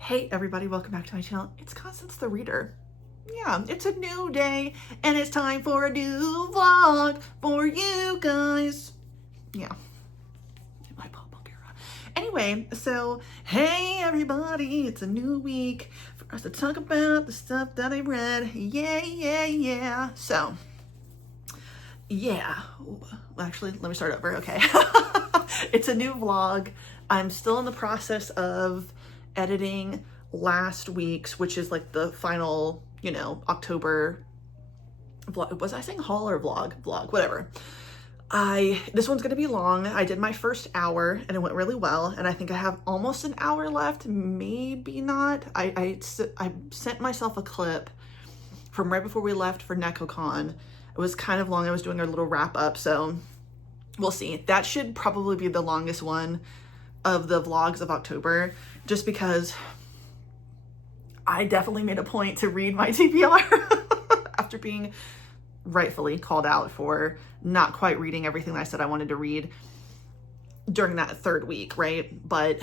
Hey everybody, welcome back to my channel. It's Constance the Reader. Yeah, it's a new day and it's time for a new vlog for you guys. Yeah, in my pop era. Anyway, so hey everybody, it's a new week for us to talk about the stuff that I read. Yeah. So, yeah. Actually, let me start over, okay. It's a new vlog. I'm still in the process of editing last week's, which is like the final, October vlog. Was I saying haul or vlog? Vlog, whatever. This one's gonna be long. I did my first hour and it went really well, and I think I have almost an hour left, maybe not. I sent myself a clip from right before we left for NecoCon. It was kind of long. I was doing a little wrap up, so we'll see. That should probably be the longest one of the vlogs of October, just because I definitely made a point to read my TBR after being rightfully called out for not quite reading everything that I said I wanted to read during that third week, right? But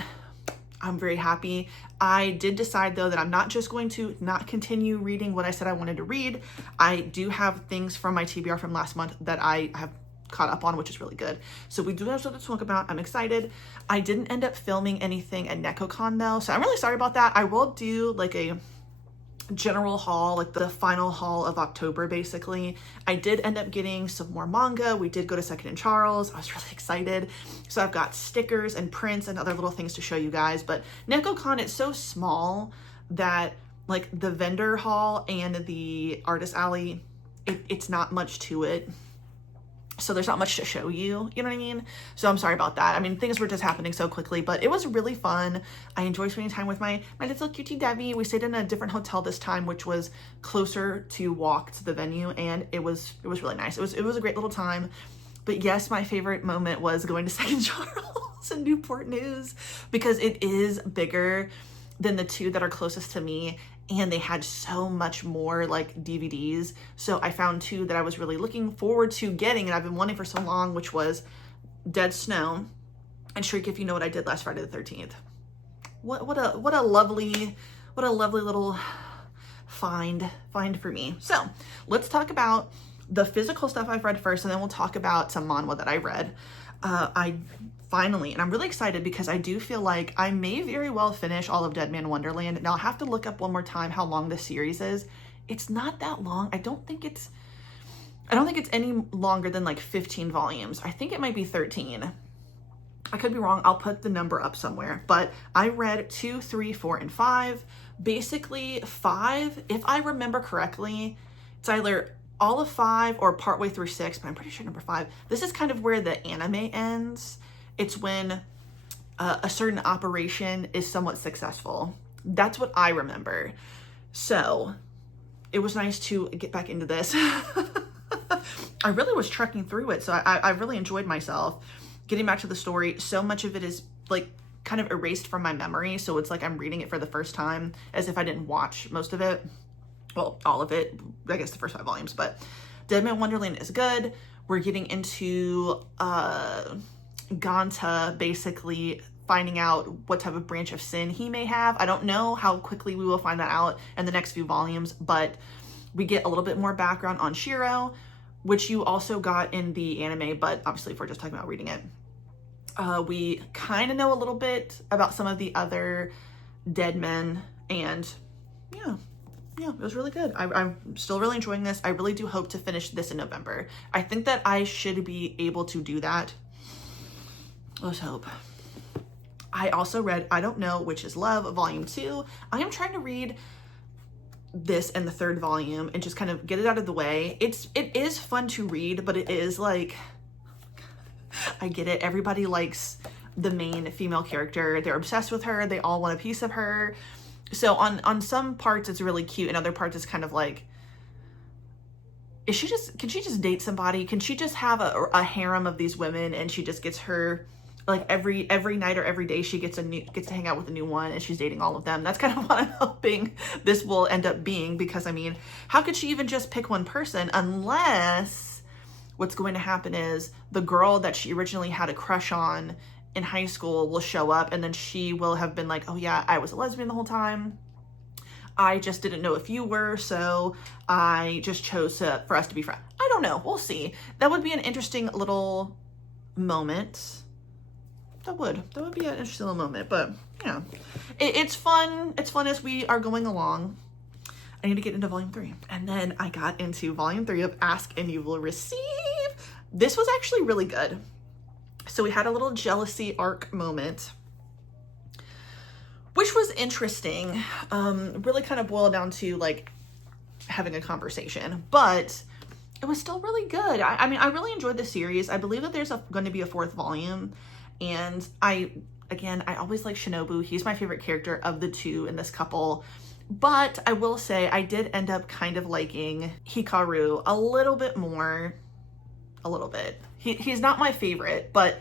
I'm very happy. I did decide though that I'm not just going to not continue reading what I said I wanted to read. I do have things from my TBR from last month that I have caught up on, which is really good. So we do have something to talk about. I'm excited. I didn't end up filming anything at NecoCon though, so I'm really sorry about that. I will do like a general haul, like the final haul of October basically. I did end up getting some more manga. We did go to Second and Charles. I was really excited. So I've got stickers and prints and other little things to show you guys, but NecoCon, it's so small that like the vendor hall and the artist alley, it's not much to it. So there's not much to show you, you know what I mean? So I'm sorry about that. I mean, things were just happening so quickly, but it was really fun. I enjoyed spending time with my little cutie Debbie. We stayed in a different hotel this time, which was closer to walk to the venue, and it was really nice. It was a great little time. But yes, my favorite moment was going to Second Charles and Newport News, because it is bigger than the two that are closest to me, and they had so much more like DVDs. So I found two that I was really looking forward to getting and I've been wanting for so long, which was Dead Snow and Shriek If You Know What I Did Last Friday the 13th. What a lovely little find for me. So let's talk about the physical stuff I've read first, and then we'll talk about some manhwa that I read. I finally, and I'm really excited because I do feel like I may very well finish all of Dead Man Wonderland. Now I'll have to look up one more time how long this series is. It's not that long. I don't think it's any longer than like 15 volumes. I think it might be 13. I could be wrong. I'll put the number up somewhere, but I read 2, 3, 4, and 5. Basically 5, if I remember correctly, it's either all of 5 or partway through 6, but I'm pretty sure number 5. This is kind of where the anime ends. It's when a certain operation is somewhat successful. That's what I remember. So it was nice to get back into this. I really was trekking through it, so I really enjoyed myself getting back to the story. So much of it is like kind of erased from my memory, so it's like I'm reading it for the first time as if I didn't watch most of it. Well, all of it, I guess the first 5 volumes, but Dead Man Wonderland is good. We're getting into Ganta basically finding out what type of branch of sin he may have. I don't know how quickly we will find that out in the next few volumes, but we get a little bit more background on Shiro, which you also got in the anime, but obviously if we're just talking about reading it. We kind of know a little bit about some of the other dead men, and yeah, it was really good. I'm still really enjoying this. I really do hope to finish this in November. I think that I should be able to do that. Let's hope. I also read I Don't Know Which Is Love, Volume 2. I am trying to read this in the 3rd volume and just kind of get it out of the way. It is fun to read, but it is like, I get it. Everybody likes the main female character. They're obsessed with her. They all want a piece of her. So on some parts it's really cute, and other parts it's kind of like, can she just date somebody? Can she just have a harem of these women and she just gets her, like every night or every day she gets to hang out with a new one and she's dating all of them? That's kind of what I'm hoping this will end up being, because I mean, how could she even just pick one person unless what's going to happen is the girl that she originally had a crush on in high school will show up, and then she will have been like, oh yeah, I was a lesbian the whole time. I just didn't know if you were, so I just chose for us to be friends. I don't know. We'll see. That would be an interesting little moment. That would be an interesting little moment, but yeah, it's fun. It's fun as we are going along. I need to get into volume 3. And then I got into volume 3 of Ask and You Will Receive. This was actually really good. So we had a little jealousy arc moment, which was interesting. Really kind of boiled down to like having a conversation, but it was still really good. I mean, I really enjoyed the series. I believe that there's going to be a 4th volume, and I always like Shinobu. He's my favorite character of the 2 in this couple, but I will say I did end up kind of liking Hikaru a little bit more, a little bit. He's not my favorite, but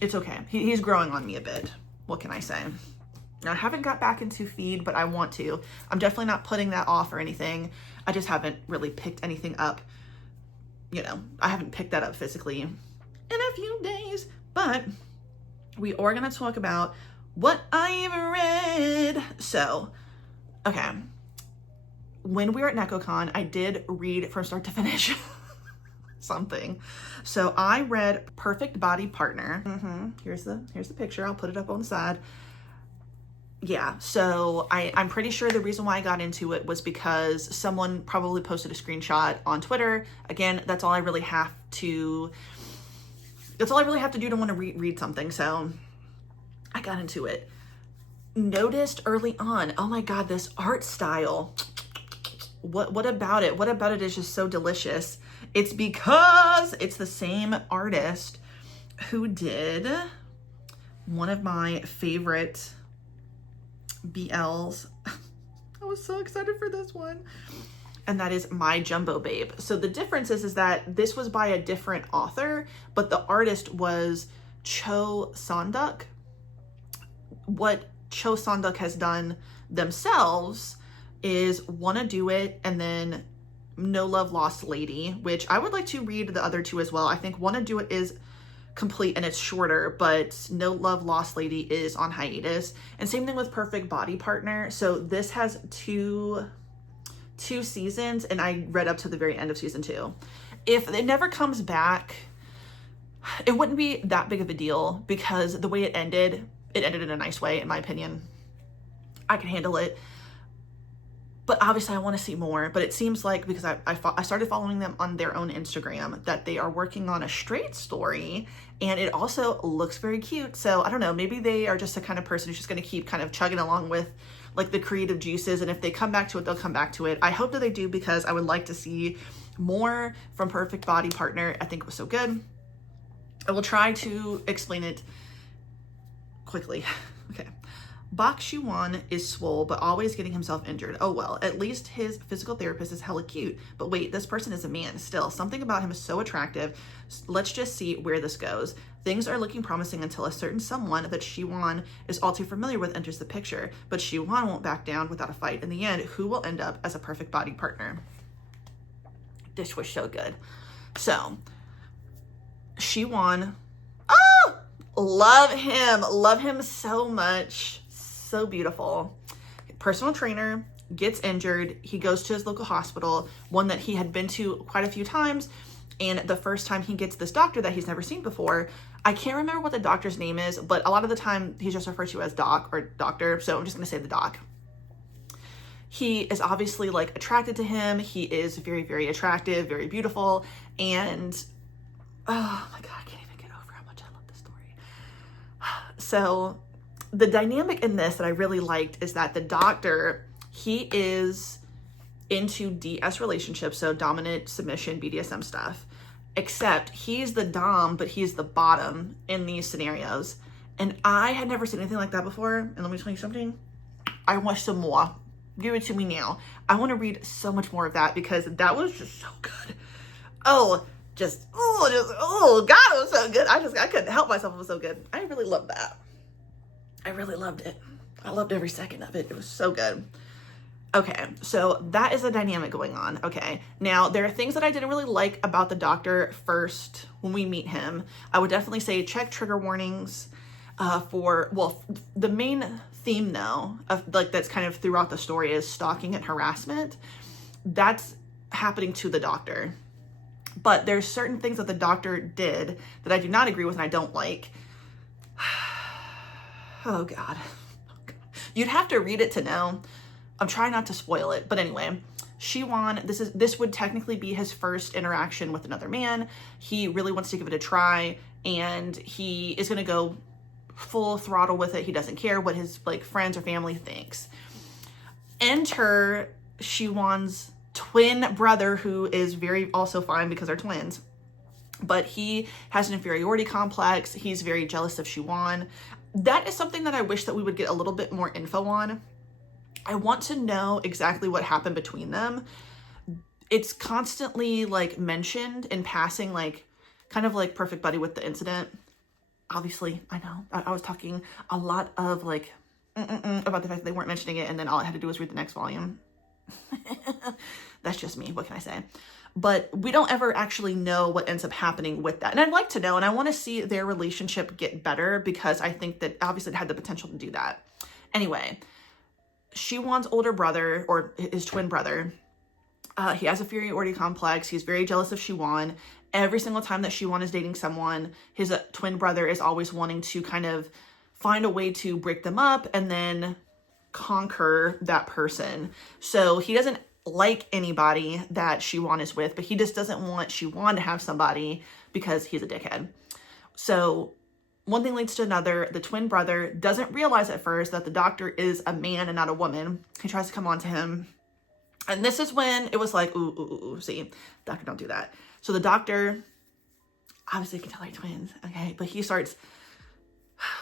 it's okay. He's growing on me a bit. What can I say? Now, I haven't got back into Feed, but I want to. I'm definitely not putting that off or anything. I just haven't really picked anything up. You know, I haven't picked that up physically in a few days. But we are going to talk about what I've read. So, okay. When we were at NecoCon, I did read from start to finish something. So I read Perfect Body Partner. Here's the picture. I'll put it up on the side. Yeah, so I'm pretty sure the reason why I got into it was because someone probably posted a screenshot on Twitter. Again, that's all I really have to do to want to read something. So I got into it. Noticed early on, oh my God, this art style. What about it? What about it is just so delicious? It's because it's the same artist who did one of my favorite BLs. I was so excited for this one. And that is My Jumbo Babe. So the difference is that this was by a different author, but the artist was Cho Sonduk. What Cho Sonduk has done themselves is Wanna Do It and then No Love Lost Lady, which I would like to read the other 2 as well. I think Wanna Do It is complete and it's shorter, but No Love Lost Lady is on hiatus. And same thing with Perfect Body Partner. So this has two seasons, and I read up to the very end of season 2. If it never comes back, it wouldn't be that big of a deal because the way it ended in a nice way, in my opinion. I can handle it. But obviously I want to see more, but it seems like, because I started following them on their own Instagram, that they are working on a straight story, and it also looks very cute. So I don't know, maybe they are just the kind of person who's just going to keep kind of chugging along with like the creative juices, and if they come back to it, they'll come back to it. I hope that they do, because I would like to see more from Perfect Body Partner. I think it was so good. I will try to explain it quickly. Okay. Bak Shi-won is swole, but always getting himself injured. Oh well, at least his physical therapist is hella cute. But wait, this person is a man. Still, something about him is so attractive. Let's just see where this goes. Things are looking promising until a certain someone that Shi-won is all too familiar with enters the picture. But Shi-won won't back down without a fight. In the end, who will end up as a perfect body partner? This was so good. So, Shi-won, love him so much. So beautiful. Personal trainer, gets injured. He goes to his local hospital, one that he had been to quite a few times. And the first time he gets this doctor that he's never seen before, I can't remember what the doctor's name is, but a lot of the time he's just referred to as doc or doctor. So I'm just going to say the doc. He is obviously like attracted to him. He is very, very attractive, very beautiful. And oh my God, I can't even get over how much I love this story. So the dynamic in this that I really liked is that the doctor, he is into DS relationships, so dominant, submission, BDSM stuff, except he's the dom, but he's the bottom in these scenarios. And I had never seen anything like that before. And let me tell you something, I want some more. Give it to me now. I want to read so much more of that, because that was just so good. Oh, God, it was so good. I couldn't help myself. It was so good. I really loved that. I really loved it. I loved every second of it. It was so good. Okay, so that is a dynamic going on. Okay, now there are things that I didn't really like about the doctor first when we meet him. I would definitely say check trigger warnings well, the main theme though, of like that's kind of throughout the story is stalking and harassment. That's happening to the doctor. But there's certain things that the doctor did that I do not agree with and I don't like. Oh God. You'd have to read it to know. I'm trying not to spoil it, but anyway, Shiwan, this would technically be his first interaction with another man. He really wants to give it a try, and he is gonna go full throttle with it. He doesn't care what his like friends or family thinks. Enter Shiwan's twin brother, who is very also fine because they're twins, but he has an inferiority complex. He's very jealous of Shiwan. That is something that I wish that we would get a little bit more info on. I want to know exactly what happened between them. It's constantly like mentioned in passing, like kind of like perfect buddy with the incident. Obviously, I know I was talking a lot of like about the fact that they weren't mentioning it, and then all I had to do was read the next volume. That's just me. What can I say? But we don't ever actually know what ends up happening with that. And I'd like to know, and I want to see their relationship get better because I think that obviously it had the potential to do that. Anyway, Shiwan's older brother, or his twin brother, he has a inferiority complex. He's very jealous of Shiwan. Every single time that Shiwan is dating someone, his twin brother is always wanting to kind of find a way to break them up and then conquer that person. So he doesn't like anybody that Shiwan is with, but he just doesn't want Shiwan to have somebody because he's a dickhead. So one thing leads to another. The twin brother doesn't realize at first that the doctor is a man and not a woman. He tries to come on to him. And this is when it was like, ooh, see, doctor, don't do that. So the doctor, obviously you can tell they're twins, okay? But he starts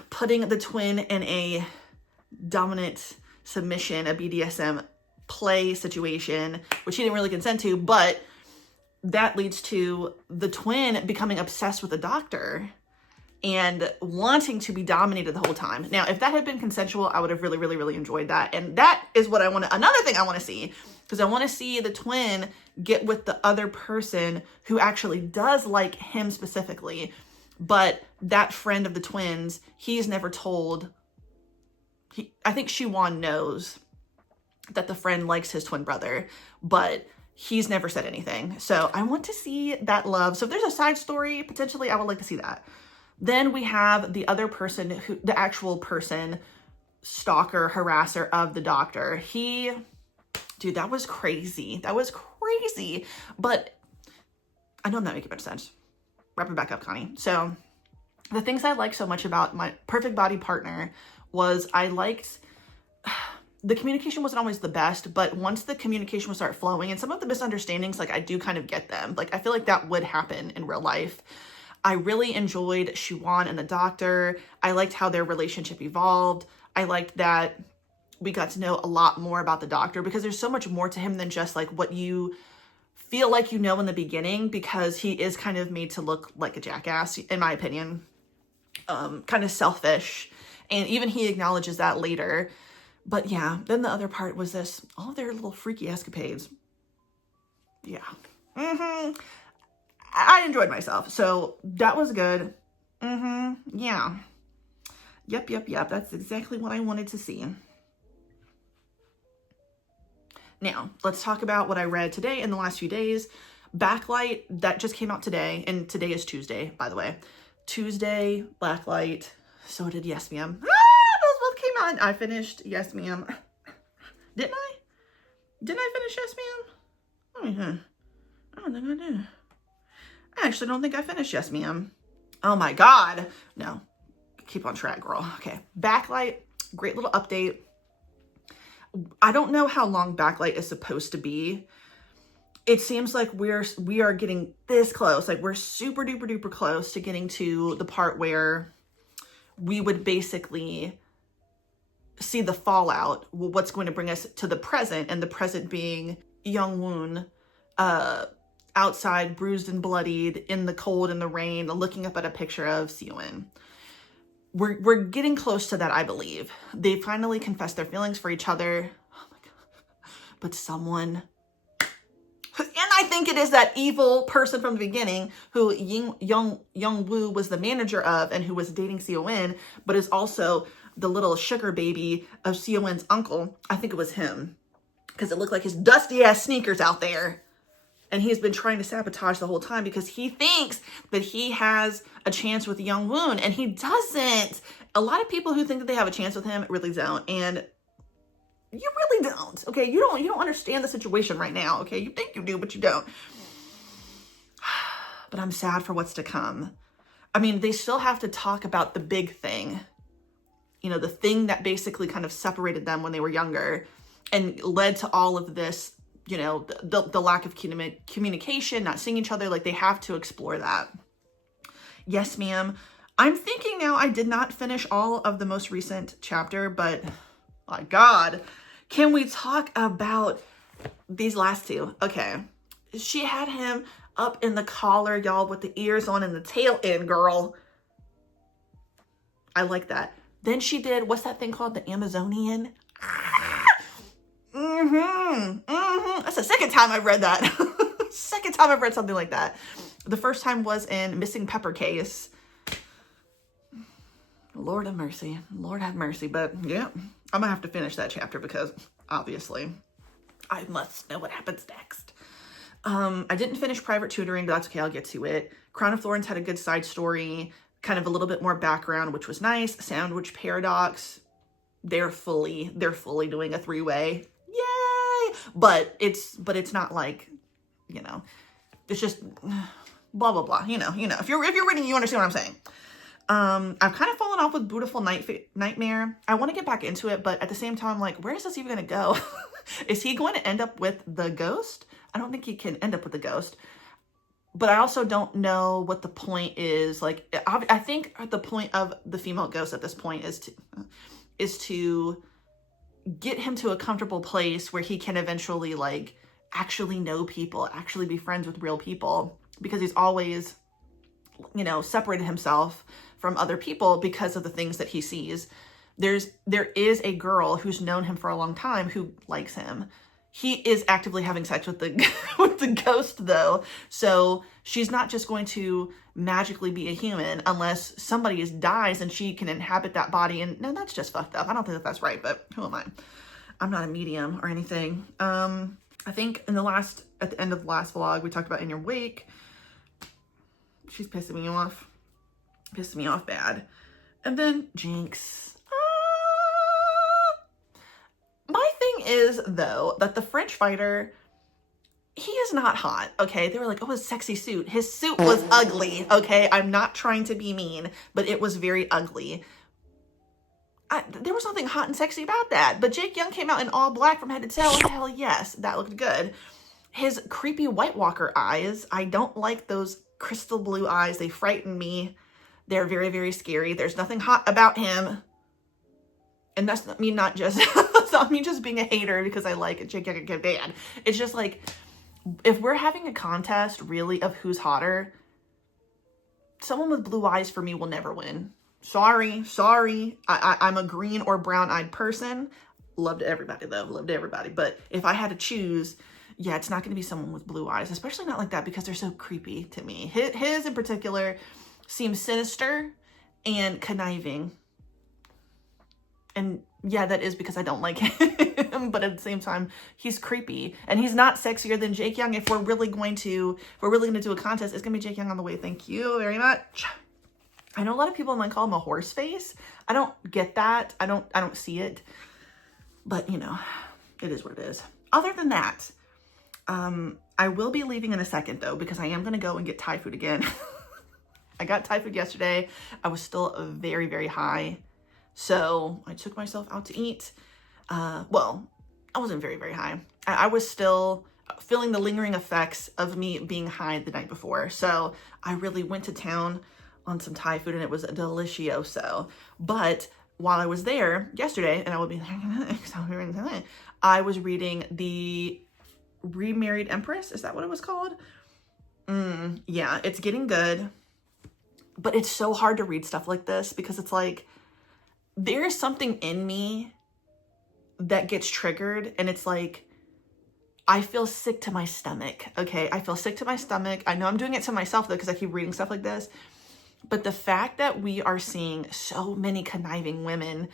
putting the twin in a dominant submission, a BDSM play situation, which he didn't really consent to, but that leads to the twin becoming obsessed with the doctor and wanting to be dominated the whole time. Now, if that had been consensual, I would have really enjoyed that. And that is what I want to, another thing I want to see, because I want to see the twin get with the other person who actually does like him specifically. But that friend of the twins, he's never told. I think Shiwan knows that the friend likes his twin brother, but he's never said anything. So I want to see that love. So if there's a side story, potentially I would like to see that. Then we have the other person, who the actual person, stalker, harasser of the doctor. Dude, that was crazy. That was crazy. But I know I'm not making much sense. Wrap it back up, Connie. So the things I liked so much about my perfect body partner was I liked the communication wasn't always the best, but once the communication would start flowing and some of the misunderstandings, like I do kind of get them. Like I feel like that would happen in real life. I really enjoyed Shiwan and the doctor. I liked how their relationship evolved. I liked that we got to know a lot more about the doctor because there's so much more to him than just like what you feel like you know in the beginning, because he is kind of made to look like a jackass, in my opinion. Kind of selfish. And even he acknowledges that later. But yeah, then the other part was this, all their little freaky escapades. Yeah. I enjoyed myself. So that was good. Yeah. Yep. That's exactly what I wanted to see. Now, let's talk about what I read today in the last few days. Backlight, that just came out today. And today is Tuesday, by the way. Tuesday, Blacklight. So did Yes Ma'am. Those both came out. I finished Yes Ma'am. Didn't I? Didn't I finish Yes Ma'am? I don't think I did. I actually don't think I finished Yes Ma'am. Oh my God. No. Keep on track, girl. Okay. Backlight, great little update. I don't know how long Backlight is supposed to be. It seems like we are getting this close. Like we're super duper close to getting to the part where we would basically see the fallout, what's going to bring us to the present, and the present being Young-woon outside, bruised and bloodied, in the cold and the rain, looking up at a picture of Seoin. We're getting close to that, I believe. They finally confessed their feelings for each other. Oh my God. but someone, and I think it is that evil person from the beginning who Young Woo was the manager of and who was dating Seowin, but is also the little sugar baby of Seowin's uncle. I think it was him because it looked like his dusty ass sneakers out there. And he's been trying to sabotage the whole time because he thinks that he has a chance with Young Woon, and he doesn't. A lot of people who think that they have a chance with him really don't. And you really don't. Okay, you don't understand the situation right now. Okay, you think you do, but you don't. But I'm sad for what's to come. I mean, they still have to talk about the big thing. You know, the thing that basically kind of separated them when they were younger and led to all of this, you know, the lack of communication, not seeing each other. Like, they have to explore that. Yes, ma'am. I'm thinking now I did not finish all of the most recent chapter, but my God, can we talk about these last two? Okay. She had him up in the collar, y'all, with the ears on and the tail in, girl. I like that. Then she did, what's that thing called? The Amazonian? That's the second time I've read that. Second time I've read something like that. The first time was in Missing Pepper Case. Lord have mercy. Lord have mercy. But yeah, I'm gonna have to finish that chapter because obviously I must know what happens next. I didn't finish Private Tutoring, but that's okay. I'll get to it. Crown of Thorns had a good side story, kind of a little bit more background, which was nice. Sandwich Paradox, they're fully doing a three-way. Yay! But it's not like, you know, it's just blah blah blah. You know. If you're reading, you understand what I'm saying. I've kind of fallen off with Beautiful Nightmare. I want to get back into it, but at the same time, I'm like, where is this even going to go? Is he going to end up with the ghost? I don't think he can end up with the ghost. But I also don't know what the point is. Like, I think the point of the female ghost at this point is to get him to a comfortable place where he can eventually, like, actually know people, actually be friends with real people, because he's always, you know, separated himself from other people because of the things that he sees. There is a girl who's known him for a long time who likes him. He is actively having sex with the with the ghost, though, so she's not just going to magically be a human unless somebody dies and she can inhabit that body. And no, that's just fucked up. I don't think that's right, but who am I? I'm not a medium or anything. I think at the end of the last vlog, we talked about In Your Wake. She's pissing me off. Pissing me off bad. And then Jinx. My thing is, though, that the French fighter, he is not hot, okay? They were like, oh, his sexy suit. His suit was ugly, okay? I'm not trying to be mean, but it was very ugly. There was nothing hot and sexy about that. But Jake Young came out in all black from head to toe. Hell yes, that looked good. His creepy White Walker eyes, I don't like those crystal blue eyes. They frighten me. They're very, very scary. There's nothing hot about him. And that's not me it's not me just being a hater because I like Jake Young and bad. It's just like, if we're having a contest really of who's hotter, someone with blue eyes for me will never win. Sorry. I'm a green or brown-eyed person. Loved everybody, though. Loved everybody. But if I had to choose, yeah, it's not going to be someone with blue eyes, especially not like that because they're so creepy to me. His in particular seems sinister and conniving. And yeah, that is because I don't like him, but at the same time, he's creepy and he's not sexier than Jake Young. If we're really going to do a contest, it's gonna be Jake Young on the way. Thank you very much. I know a lot of people might call him a horse face. I don't get that. I don't see it, but you know, it is what it is. Other than that, I will be leaving in a second though, because I am gonna go and get Thai food again. I got Thai food yesterday. I was still very, very high. So I took myself out to eat. Well, I wasn't very, very high. I was still feeling the lingering effects of me being high the night before. So I really went to town on some Thai food and it was delicioso. But while I was there yesterday, and I will be there, I was reading the Remarried Empress. Is that what it was called? Yeah, it's getting good. But it's so hard to read stuff like this because it's like, there is something in me that gets triggered and it's like, I feel sick to my stomach, okay? I feel sick to my stomach. I know I'm doing it to myself though, because I keep reading stuff like this. But the fact that we are seeing so many conniving women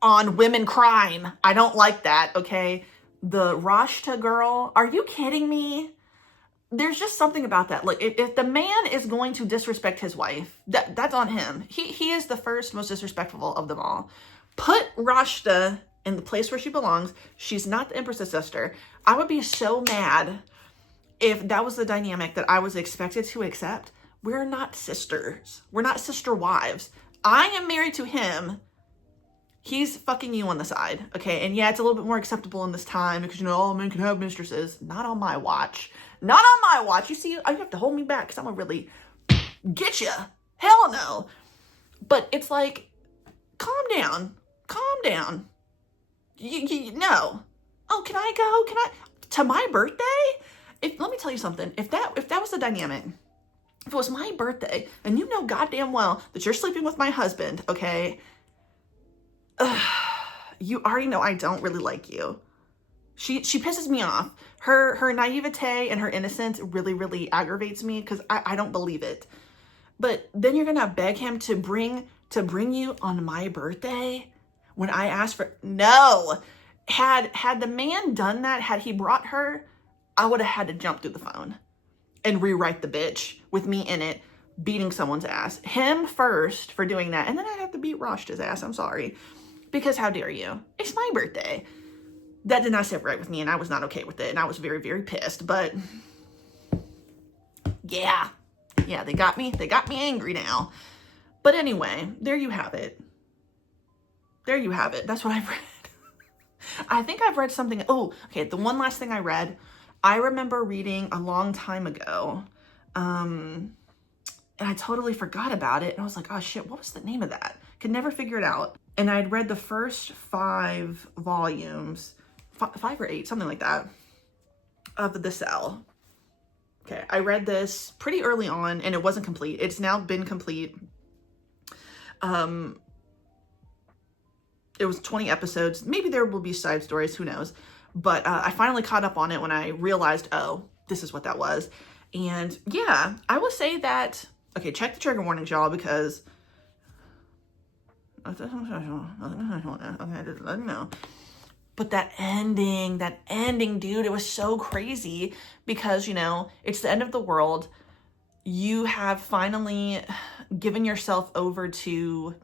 on women crime, I don't like that, okay? The Rashta girl, are you kidding me? There's just something about that. Like, if the man is going to disrespect his wife, that's on him. He is the first most disrespectful of them all. Put Rashta in the place where she belongs. She's not the empress's sister. I would be so mad if that was the dynamic that I was expected to accept. We're not sisters. We're not sister wives. I am married to him. He's fucking you on the side, okay? And yeah, it's a little bit more acceptable in this time because, you know, all men can have mistresses. Not on my watch. Not on my watch. You see, you have to hold me back because I'm gonna really get you. Hell no. But it's like, calm down. Calm down. No. Oh, can I go? Can I? To my birthday? Let me tell you something. If that was the dynamic, if it was my birthday, and you know goddamn well that you're sleeping with my husband, okay? You already know I don't really like you. She pisses me off. Her naivete and her innocence really, really aggravates me because I don't believe it. But then you're gonna beg him to bring you on my birthday when I asked for no. Had the man done that, had he brought her, I would have had to jump through the phone and rewrite the bitch with me in it, beating someone's ass. Him first for doing that, and then I'd have to beat Rashta's ass. I'm sorry. Because how dare you? It's my birthday. That did not sit right with me, and I was not okay with it, and I was very, very pissed. But yeah, they got me angry now. But anyway, there you have it. There you have it. That's what I've read. I think I've read something. Oh, okay. The one last thing I read, I remember reading a long time ago, and I totally forgot about it. And I was like, oh shit, what was the name of that? Could never figure it out. And I'd read the first 5 volumes, 5 or 8, something like that, of The Cell. Okay, I read this pretty early on, and it wasn't complete. It's now been complete. It was 20 episodes. Maybe there will be side stories, who knows? But I finally caught up on it when I realized, oh, this is what that was. And yeah, I will say that, okay, check the trigger warnings, y'all, because okay, let me know. But that ending, dude, it was so crazy because, you know, it's the end of the world. You have finally given yourself over to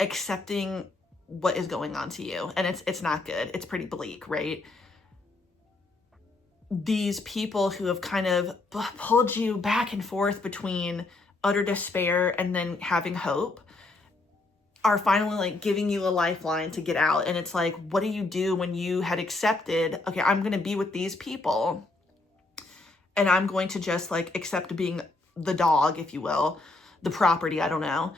accepting what is going on to you. And it's not good. It's pretty bleak, right? These people who have kind of pulled you back and forth between utter despair and then having hope are finally like giving you a lifeline to get out. And it's like, what do you do when you had accepted, okay, I'm going to be with these people and I'm going to just like accept being the dog, if you will, the property, I don't know.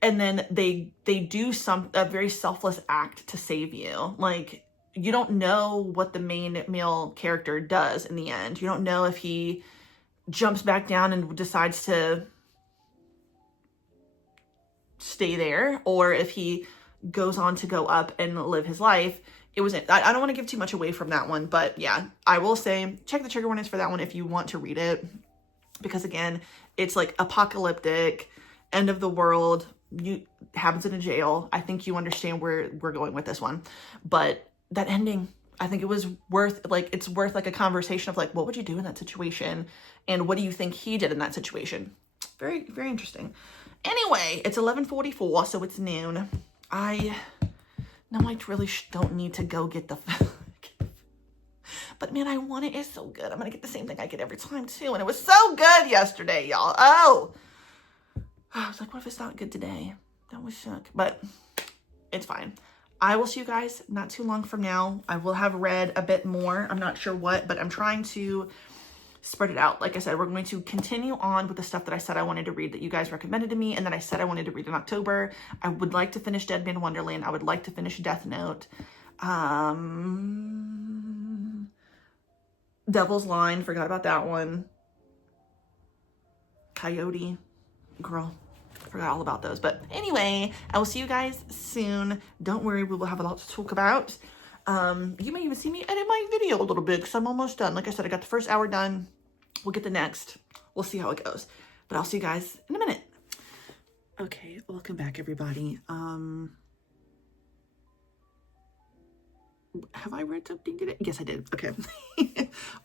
And then they do a very selfless act to save you. Like, you don't know what the main male character does in the end. You don't know if he jumps back down and decides to stay there, or if he goes on to go up and live his life. I don't want to give too much away from that one, but yeah, I will say check the trigger warnings for that one if you want to read it, because again, it's like apocalyptic, end of the world, happens in a jail. I think you understand where we're going with this one, but that ending, I think it was worth like a conversation of like, what would you do in that situation? And what do you think he did in that situation? Very, very interesting. Anyway, it's 11:44, so it's noon. I really don't need to go get the but man, I want it. It's so good. I'm gonna get the same thing I get every time too, and it was so good yesterday, y'all. Oh, I was like, what if it's not good today? That was shook, but it's fine. I will see you guys not too long from now. I will have read a bit more. I'm not sure what, but I'm trying to spread it out. Like I said, we're going to continue on with the stuff that I said I wanted to read that you guys recommended to me and that I said I wanted to read in October. I would like to finish Dead Man Wonderland. I would like to finish Death Note. Devil's Line, forgot about that one. Coyote, girl, forgot all about those. But anyway, I will see you guys soon. Don't worry, we will have a lot to talk about. You may even see me edit my video a little bit because I'm almost done. Like I said, I got the first hour done. We'll get the next. We'll see how it goes. But I'll see you guys in a minute. Okay, welcome back, everybody. Have I read something today? Yes, I did. Okay.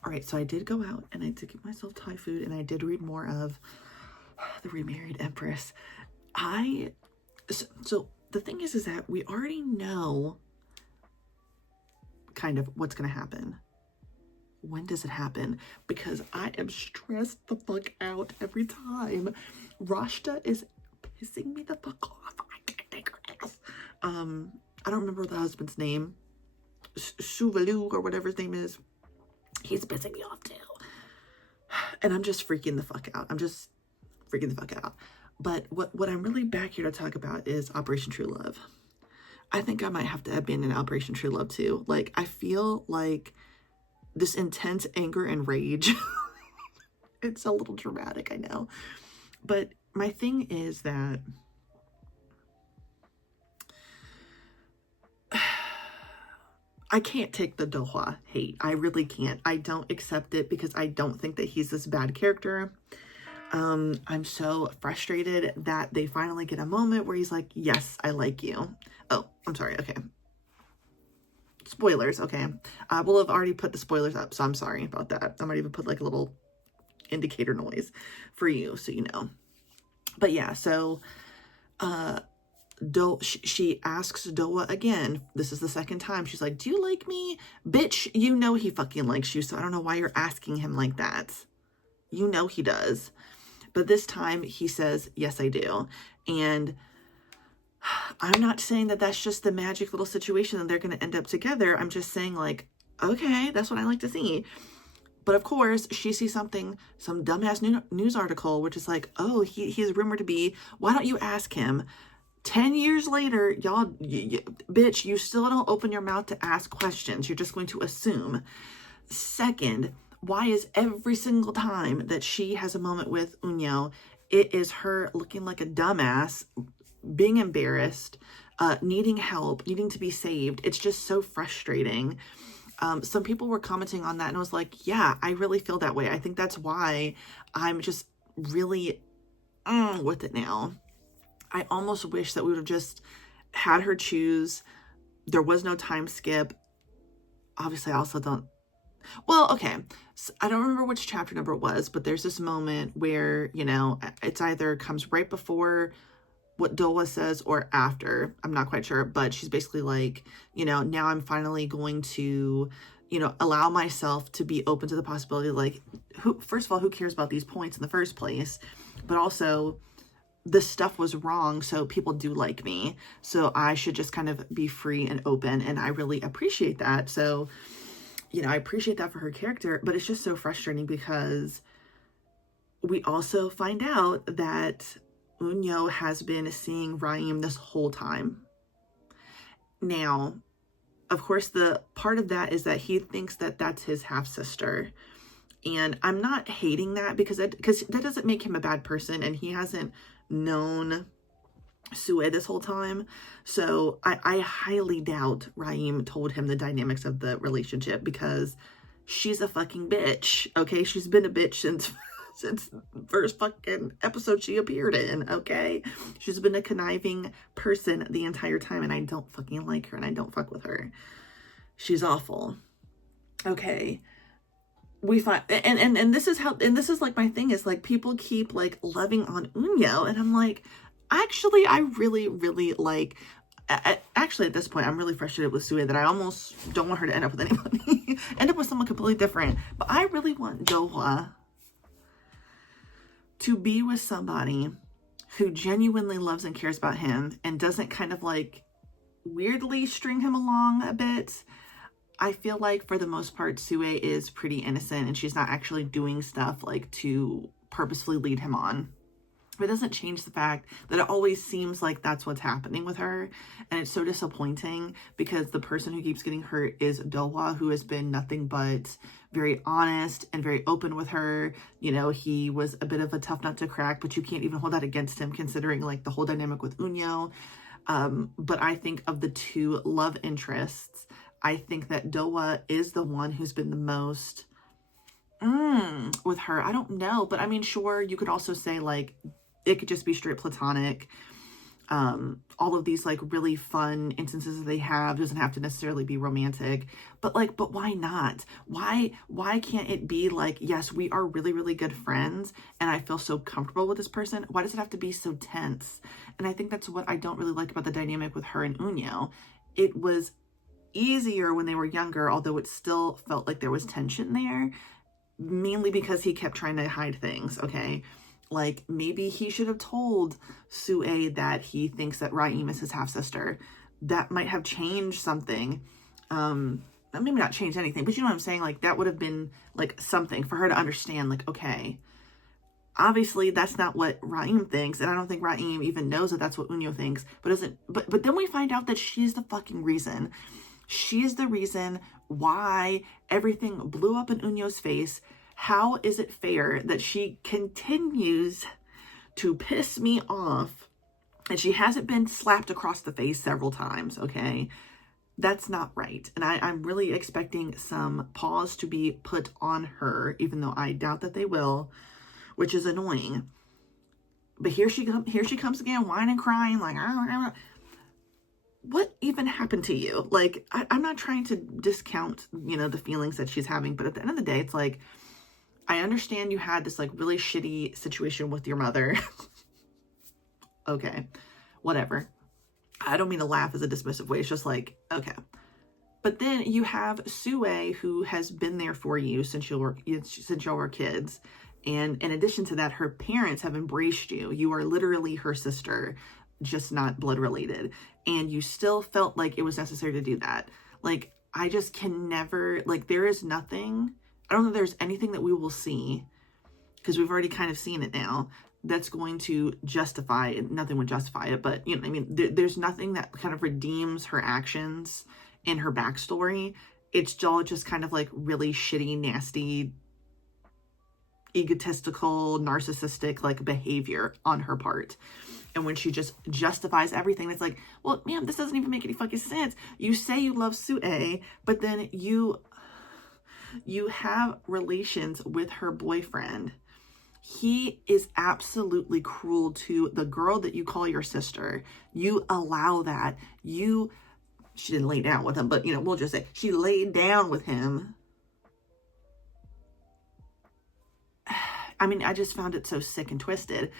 All right, so I did go out and I did get myself Thai food and I did read more of The Remarried Empress. So the thing is that we already know kind of what's going to happen. When does it happen? Because I am stressed the fuck out every time. Rashta is pissing me the fuck off. I can't take her ass. I don't remember the husband's name. Suvalu or whatever his name is. He's pissing me off too. And I'm just freaking the fuck out. I'm just freaking the fuck out. But what I'm really back here to talk about is Operation True Love. I think I might have to abandon Operation True Love too. Like, I feel like this intense anger and rage. It's a little dramatic, I know. But my thing is that I can't take the Dohwa hate. I really can't. I don't accept it because I don't think that he's this bad character. I'm so frustrated that they finally get a moment where he's like, yes, I like you. Oh, I'm sorry. Okay. Spoilers. Okay. I will have already put the spoilers up, so I'm sorry about that. I might even put like a little indicator noise for you so you know. But yeah, so she asks Doa again. This is the second time. She's like, do you like me? Bitch, you know he fucking likes you, so I don't know why you're asking him like that. You know he does. But this time he says, yes, I do. And I'm not saying that that's just the magic little situation that they're going to end up together. I'm just saying, like, okay, that's what I like to see. But of course, she sees something, some dumbass news article, which is like, oh, he's rumored to be, why don't you ask him? 10 years later, y'all, bitch, you still don't open your mouth to ask questions. You're just going to assume. Second, why is every single time that she has a moment with Unyo, it is her looking like a dumbass, being embarrassed, needing help, needing to be saved. It's just so frustrating. Some people were commenting on that and I was like, yeah, I really feel that way. I think that's why I'm just really with it now. I almost wish that we would have just had her choose. There was no time skip. Obviously, I also don't. Well, okay. So I don't remember which chapter number it was, but there's this moment where, you know, it's either comes right before what Doa says or after. I'm not quite sure, but she's basically like, you know, now I'm finally going to, you know, allow myself to be open to the possibility, like, first of all, who cares about these points in the first place? But also, this stuff was wrong, so people do like me. So I should just kind of be free and open, and I really appreciate that. So, you know, I appreciate that for her character, but it's just so frustrating because we also find out that Unyo has been seeing Raim this whole time. Now, of course, the part of that is that he thinks that that's his half-sister. And I'm not hating that because that doesn't make him a bad person, and he hasn't known Sue this whole time. So I highly doubt Raim told him the dynamics of the relationship because she's a fucking bitch, okay? She's been a bitch since first fucking episode she appeared in, okay? She's been a conniving person the entire time, and I don't fucking like her, and I don't fuck with her. She's awful. Okay. We find, and this is how, and this is like my thing is like people keep like loving on Unyo, and I'm like, actually, I really, really like, actually at this point, I'm really frustrated with Sue that I almost don't want her to end up with anybody, end up with someone completely different. But I really want Dohwa to be with somebody who genuinely loves and cares about him and doesn't kind of like weirdly string him along a bit. I feel like for the most part, Sue is pretty innocent and she's not actually doing stuff like to purposefully lead him on. But it doesn't change the fact that it always seems like that's what's happening with her. And it's so disappointing because the person who keeps getting hurt is Dohwa, who has been nothing but very honest and very open with her. You know, he was a bit of a tough nut to crack, but you can't even hold that against him considering like the whole dynamic with Unyo. But I think of the two love interests, I think that Doa is the one who's been the most with her. I don't know, but I mean, sure, you could also say like it could just be straight platonic. All of these like really fun instances that they have doesn't have to necessarily be romantic, but why not? Why can't it be like, yes, we are really, really good friends and I feel so comfortable with this person? Why does it have to be so tense? And I think that's what I don't really like about the dynamic with her and Unyo. It was easier when they were younger, although it still felt like there was tension there, mainly because he kept trying to hide things, okay? Like, maybe he should have told Sue that he thinks that Raim is his half-sister. That might have changed something. Maybe not changed anything, but you know what I'm saying? Like, that would have been, like, something for her to understand, like, okay, obviously that's not what Raim thinks, and I don't think Raim even knows that that's what Unyo thinks, but then we find out that she's the fucking reason. She is the reason why everything blew up in Unyo's face. How is it fair that she continues to piss me off and she hasn't been slapped across the face several times, okay? That's not right. And I'm really expecting some pause to be put on her, even though I doubt that they will, which is annoying. But here she comes again, whining, crying, like, what even happened to you? Like, I'm not trying to discount, you know, the feelings that she's having, but at the end of the day, it's like, I understand you had this like really shitty situation with your mother. Okay, whatever. I don't mean to laugh as a dismissive way. It's just like, okay. But then you have Sue, who has been there for you since y'all were kids. And in addition to that, her parents have embraced you. You are literally her sister, just not blood related. And you still felt like it was necessary to do that. Like, I just can never, like, there is nothing, I don't think there's anything that we will see, because we've already kind of seen it now, that's going to justify it. Nothing would justify it, but, you know, I mean, there's nothing that kind of redeems her actions in her backstory. It's all just kind of like really shitty, nasty, egotistical, narcissistic, like, behavior on her part. And when she just justifies everything, it's like, well, ma'am, this doesn't even make any fucking sense. You say you love Sue, but then you have relations with her boyfriend. He is absolutely cruel to the girl that you call your sister. You allow that. She didn't lay down with him, but, you know, we'll just say she laid down with him. I mean, I just found it so sick and twisted.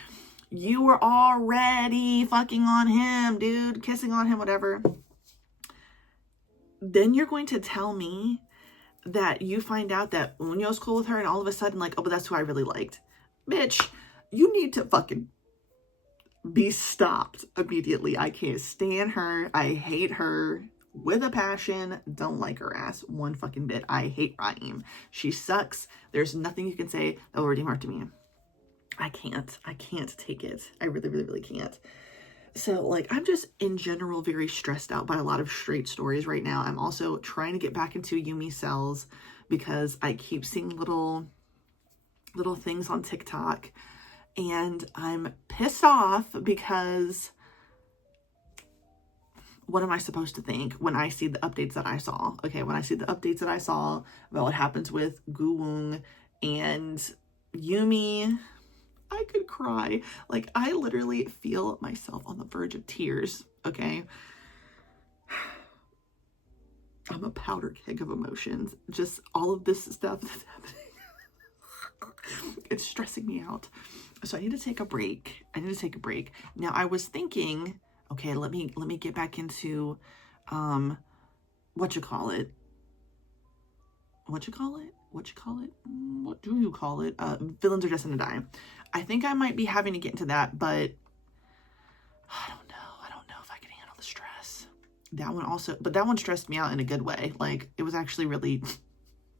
You were already fucking on him, dude, kissing on him, whatever. Then you're going to tell me that you find out that Unyo's cool with her and all of a sudden, like, oh, but that's who I really liked. Bitch, you need to fucking be stopped immediately. I can't stand her. I hate her with a passion. Don't like her ass one fucking bit. I hate Raim. She sucks. There's nothing you can say that will redeem her to me. I can't take it. I really, really, really can't. So, like, I'm just in general very stressed out by a lot of straight stories right now. I'm also trying to get back into Yumi cells because I keep seeing little things on TikTok, and I'm pissed off because what am I supposed to think when I see the updates that I saw? Okay, when I see the updates that I saw about what happens with Guwung and Yumi, I could cry. Like, I literally feel myself on the verge of tears, okay? I'm a powder keg of emotions. Just all of this stuff that's happening. It's stressing me out. So I need to take a break. Now, I was thinking, okay, let me get back into, what do you call it? Villains Are Destined to Die. I think I might be having to get into that, but I don't know if I can handle the stress. But that one stressed me out in a good way. Like, it was actually really,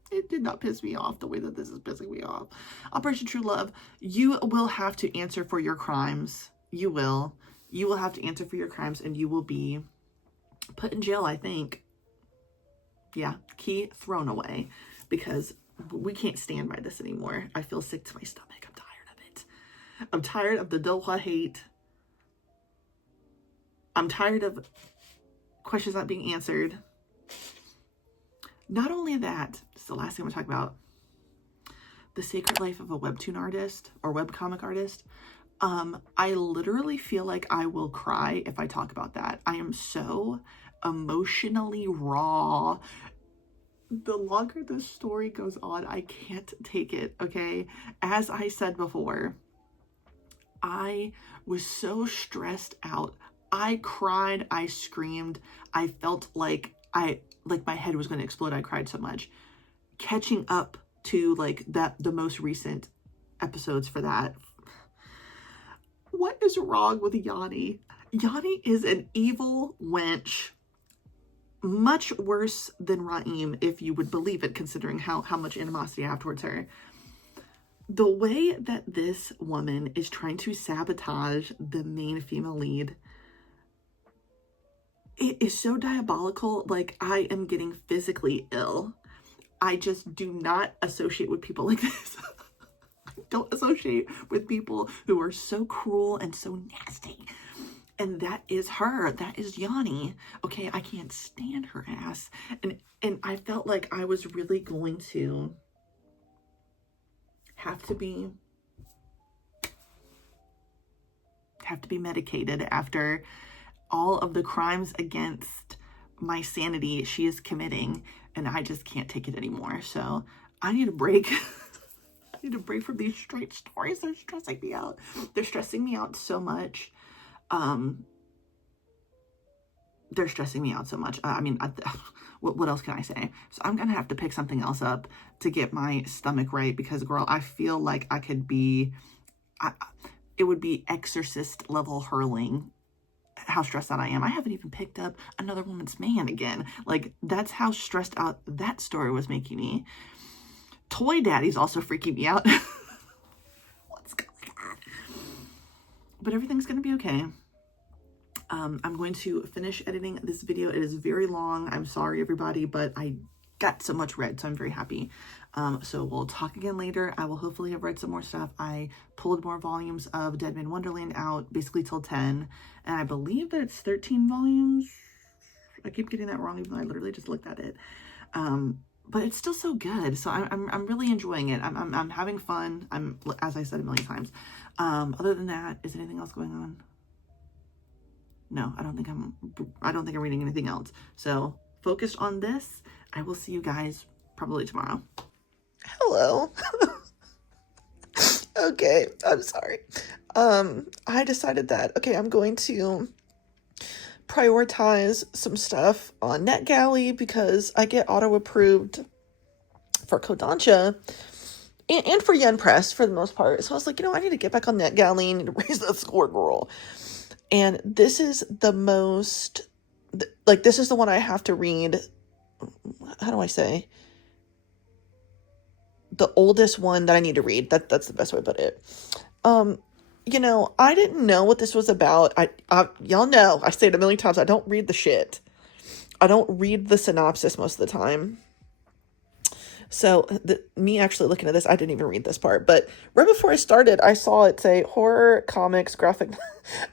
it did not piss me off the way that this is pissing me off. Operation True Love, you will have to answer for your crimes. You will have to answer for your crimes, and you will be put in jail, I think. Yeah, key thrown away, because we can't stand by this anymore. I feel sick to my stomach. I'm tired of it. I'm tired of the Doha hate. I'm tired of questions not being answered. Not only that, this is the last thing I'm going to talk about. The Sacred Life of a Webtoon Artist or webcomic artist. I literally feel like I will cry if I talk about that. I am so emotionally raw. The longer the story goes on, I can't take it, okay? As I said before, I was so stressed out. I cried, I screamed, I felt like my head was going to explode. I cried so much. Catching up to like the most recent episodes for that. What is wrong with Yanni? Yanni is an evil wench. Much worse than Raim, if you would believe it, considering how much animosity I have towards her. The way that this woman is trying to sabotage the main female lead, it is so diabolical. Like, I am getting physically ill. I just do not associate with people like this. I don't associate with people who are so cruel and so nasty. And that is her. That is Yanni. Okay, I can't stand her ass. And I felt like I was really going to have to be medicated after all of the crimes against my sanity she is committing, and I just can't take it anymore. So I need a break. I need a break from these straight stories. They're stressing me out. They're stressing me out so much. They're stressing me out so much. What else can I say? So I'm gonna have to pick something else up to get my stomach right, because girl, I feel like I could be, it would be exorcist level hurling how stressed out I am. I haven't even picked up Another Woman's Man again. Like, that's how stressed out that story was making me. Toy Daddy's also freaking me out. What's going on? But everything's gonna be okay. I'm going to finish editing this video. It is very long. I'm sorry, everybody, but I got so much read, so I'm very happy. So we'll talk again later. I will hopefully have read some more stuff. I pulled more volumes of Dead Man Wonderland out, basically till 10, and I believe that it's 13 volumes. I keep getting that wrong, even though I literally just looked at it. But it's still so good. So I'm really enjoying it. I'm having fun. As I said a million times. Other than that, is anything else going on? No, I don't think I'm reading anything else. So focused on this. I will see you guys probably tomorrow. Hello. Okay, I'm sorry. I decided that, okay, I'm going to prioritize some stuff on NetGalley because I get auto-approved for Kodansha and for Empress for the most part. So I was like, I need to get back on NetGalley and raise that score, girl. And this is the most, like, this is the one I have to read. How do I say? The oldest one that I need to read. That's the best way to put it. I didn't know what this was about. Y'all know, I say it a million times, I don't read the shit. I don't read the synopsis most of the time. So me actually looking at this, I didn't even read this part. But right before I started, I saw it say horror comics graphic.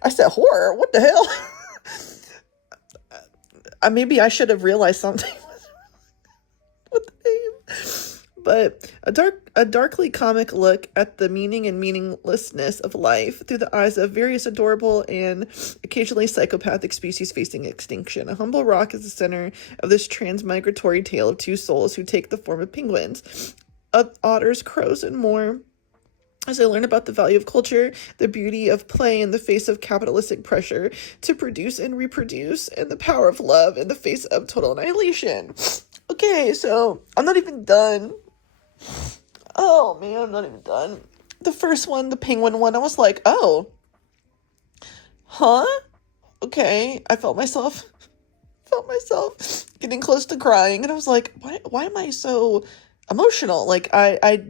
I said, horror? What the hell? Maybe I should have realized something with the name. But a darkly comic look at the meaning and meaninglessness of life through the eyes of various adorable and occasionally psychopathic species facing extinction. A humble rock is the center of this transmigratory tale of two souls who take the form of penguins, otters, crows, and more. As I learn about the value of culture, the beauty of play in the face of capitalistic pressure to produce and reproduce, and the power of love in the face of total annihilation. Okay, so I'm not even done. Oh man, I'm not even done. The first one, the penguin one, I was like, oh, huh? Okay, I felt myself getting close to crying, and I was like, why am I so emotional? Like, I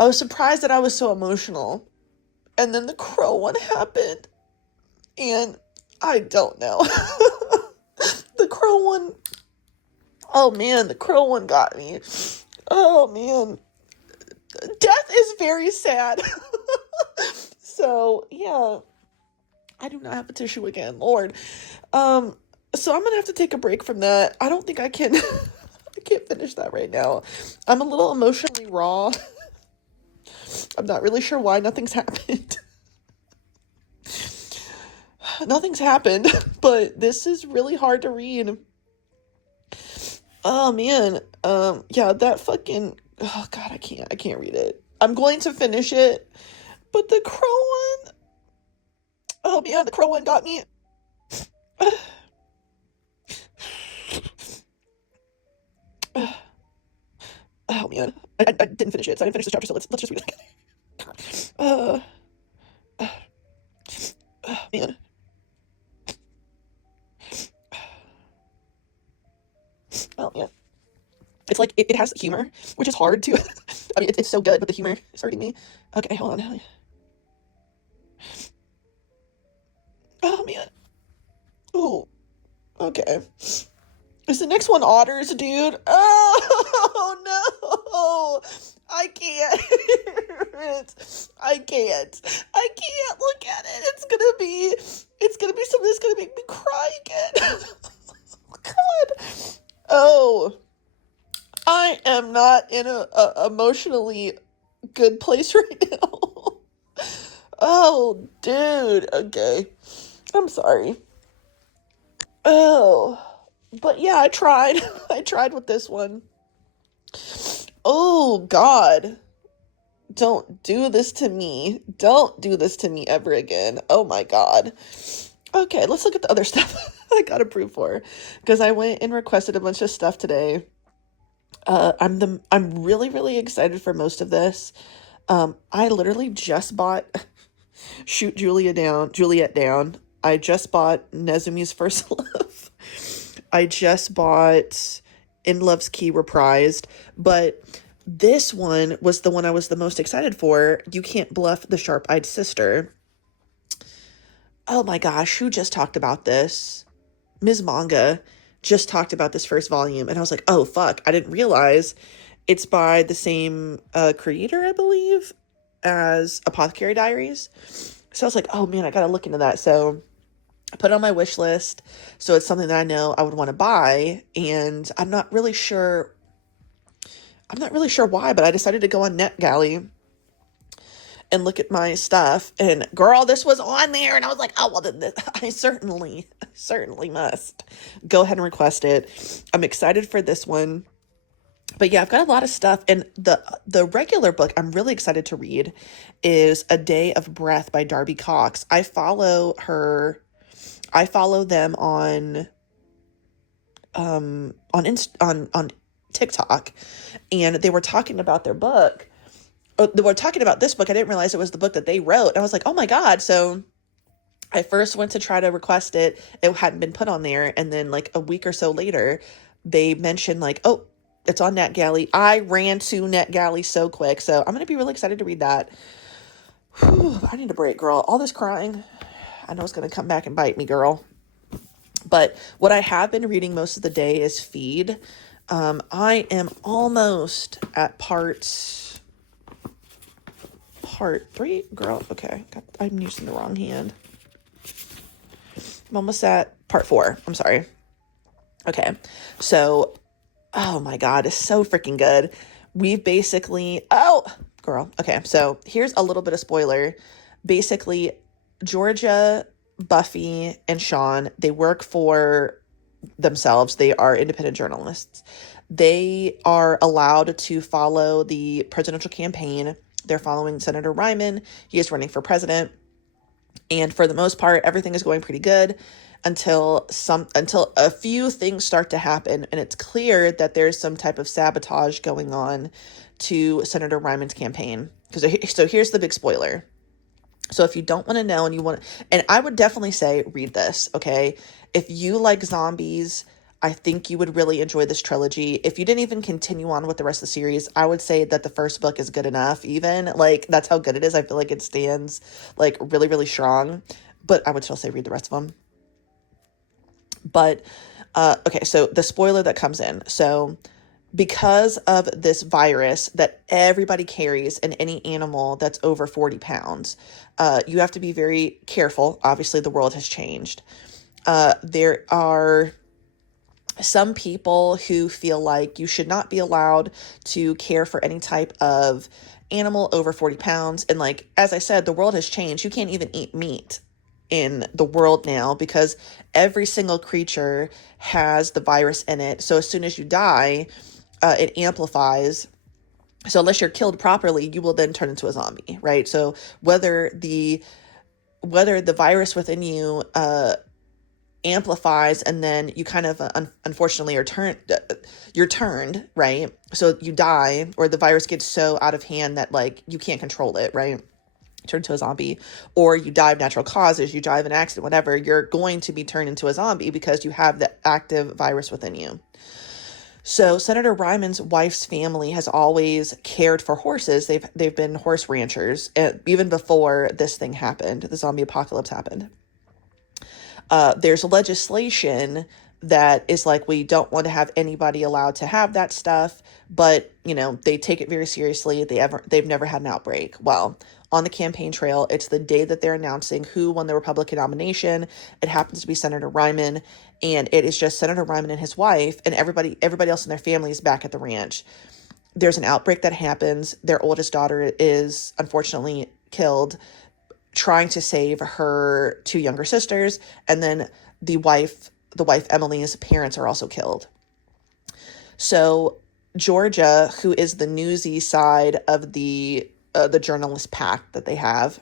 was surprised that I was so emotional. And then the crow one happened, and I don't know. The crow one, oh man, the crow one got me. Oh man, death is very sad. So yeah, I do not have a tissue again, Lord. So I'm gonna have to take a break from that. I don't think I can can't finish that right now. I'm a little emotionally raw. I'm not really sure why. Nothing's happened. Nothing's happened, but this is really hard to read. Oh man. Yeah, that fucking, oh God, I can't read it. I'm going to finish it, but the crow one, oh man, the crow one got me. Oh man, I didn't finish it, so I didn't finish the chapter, so let's just read it. Oh man. Oh man. It's like, it has humor, which is hard to, I mean, it's so good, but the humor is hurting me. Okay, hold on. Oh man. Oh, okay. Is the next one otters, dude? Oh no! I can't. I can't. I can't look at it. It's gonna be something that's gonna make me cry again. God. Oh, I am not in a emotionally good place right now. Oh, dude. Okay. I'm sorry. Oh. But yeah, I tried. I tried with this one. Oh, God. Don't do this to me. Don't do this to me ever again. Oh, my God. Okay, let's look at the other stuff I got approved for. Because I went and requested a bunch of stuff today. I'm really, really excited for most of this. I literally just bought Shoot Juliet Down. I just bought Nezumi's First Love. I just bought In Love's Key Reprised, but this one was the one I was the most excited for. You Can't Bluff the Sharp-Eyed Sister. Oh my gosh, who just talked about this? Ms. Manga just talked about this first volume, and I was like, oh fuck, I didn't realize it's by the same creator, I believe, as Apothecary Diaries. So I was like, oh man, I gotta look into that. So I put it on my wish list, so it's something that I know I would want to buy, and I'm not really sure why, but I decided to go on NetGalley and look at my stuff, and girl, this was on there, and I was like, oh, well, then I certainly must go ahead and request it. I'm excited for this one. But yeah, I've got a lot of stuff, and the regular book I'm really excited to read is A Day of Breath by Darby Cox. I follow them on TikTok, and they were talking about their book. They were talking about this book. I didn't realize it was the book that they wrote. And I was like, oh my God. So I first went to try to request it. It hadn't been put on there. And then like a week or so later, they mentioned like, oh, it's on NetGalley. I ran to NetGalley so quick. So I'm going to be really excited to read that. Whew, I need a break, girl. All this crying, I know it's going to come back and bite me, girl. But what I have been reading most of the day is Feed. I am almost at part 3, girl. Okay, I'm using the wrong hand. I'm almost at part 4. I'm sorry. Okay, so, oh my God, it's so freaking good. We've basically, oh, girl. Okay, so here's a little bit of spoiler. Basically, Georgia, Buffy, and Sean, they work for themselves. They are independent journalists. They are allowed to follow the presidential campaign. They're following Senator Ryman. He is running for president. And for the most part, everything is going pretty good until a few things start to happen. And it's clear that there's some type of sabotage going on to Senator Ryman's campaign. So here's the big spoiler. So if you don't want to know and I would definitely say read this, okay? If you like zombies, I think you would really enjoy this trilogy. If you didn't even continue on with the rest of the series, I would say that the first book is good enough even. Like, that's how good it is. I feel like it stands, like, really, really strong. But I would still say read the rest of them. But, okay, so the spoiler that comes in. So, because of this virus that everybody carries in any animal that's over 40 pounds, you have to be very careful. Obviously, the world has changed. There are some people who feel like you should not be allowed to care for any type of animal over 40 pounds. And like, as I said, the world has changed. You can't even eat meat in the world now because every single creature has the virus in it. So as soon as you die, it amplifies. So unless you're killed properly, you will then turn into a zombie, right? So whether the virus within you amplifies, and then you kind of unfortunately are you're turned, right? So you die, or the virus gets so out of hand that like you can't control it, right? Turn into a zombie, or you die of natural causes, you die of an accident, whatever, you're going to be turned into a zombie because you have the active virus within you. So Senator Ryman's wife's family has always cared for horses. They've been horse ranchers even before this thing happened, the zombie apocalypse happened. There's legislation that is like, we don't want to have anybody allowed to have that stuff, but you know, they take it very seriously. They've never had an outbreak. Well, on the campaign trail, it's the day that they're announcing who won the Republican nomination. It happens to be Senator Ryman, and it is just Senator Ryman and his wife, and everybody else in their family is back at the ranch. There's an outbreak that happens. Their oldest daughter is unfortunately killed trying to save her two younger sisters, and then the wife Emily's parents are also killed. So Georgia, who is the newsy side of the journalist pack that they have,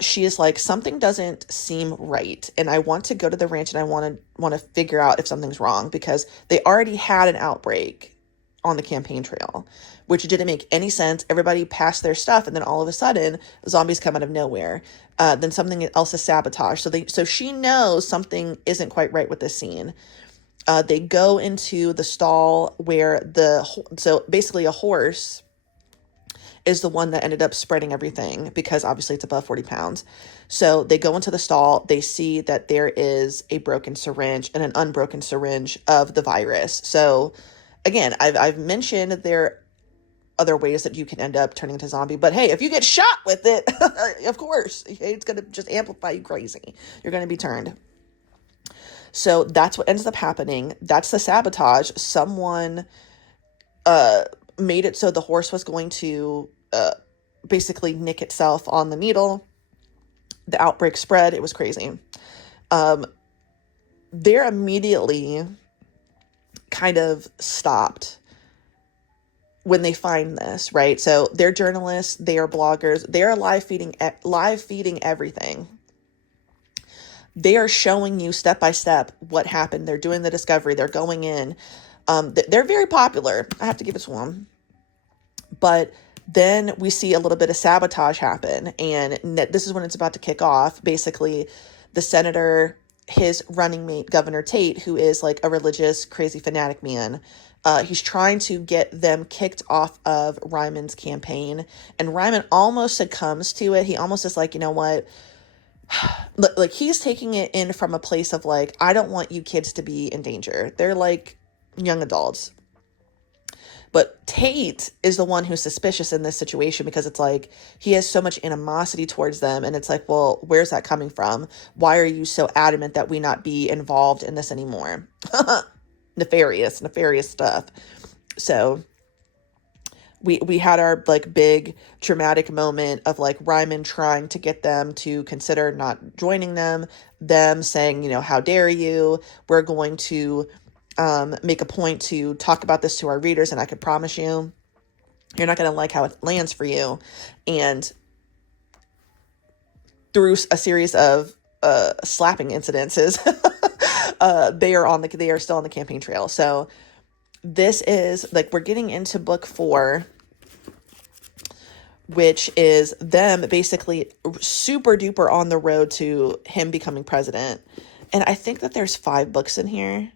she is like, something doesn't seem right, and I want to go to the ranch, and I want to figure out if something's wrong, because they already had an outbreak on the campaign trail, which didn't make any sense. Everybody passed their stuff, and then all of a sudden, zombies come out of nowhere. Then something else is sabotaged. So she knows something isn't quite right with this scene. They go into the stall where so basically a horse is the one that ended up spreading everything, because obviously it's above 40 pounds. So they go into the stall, they see that there is a broken syringe and an unbroken syringe of the virus. So again, I've mentioned there are other ways that you can end up turning into a zombie, but hey, if you get shot with it, of course, it's going to just amplify you crazy. You're going to be turned. So that's what ends up happening. That's the sabotage. Someone made it so the horse was going to basically nick itself on the needle. The outbreak spread. It was crazy. They're immediately kind of stopped when they find this, right? So they're journalists, they are bloggers, they are live feeding everything. They are showing you step by step what happened. They're doing the discovery. They're going in. They're very popular. I have to give it to them. But then we see a little bit of sabotage happen, and this is when it's about to kick off. Basically, the senator, his running mate, Governor Tate, who is like a religious, crazy fanatic man, he's trying to get them kicked off of Ryman's campaign, and Ryman almost succumbs to it. He almost is like, you know what? Like, he's taking it in from a place of like, I don't want you kids to be in danger. They're like young adults. But Tate is the one who's suspicious in this situation, because it's like he has so much animosity towards them. And it's like, well, where's that coming from? Why are you so adamant that we not be involved in this anymore? Nefarious stuff. So we had our like big dramatic moment of like Ryman trying to get them to consider not joining them saying, you know, how dare you? We're going to make a point to talk about this to our readers, and I can promise you, you're not going to like how it lands for you. And through a series of slapping incidences, they are still on the campaign trail. So this is like, we're getting into book 4, which is them basically super duper on the road to him becoming president. And I think that there's 5 books in here.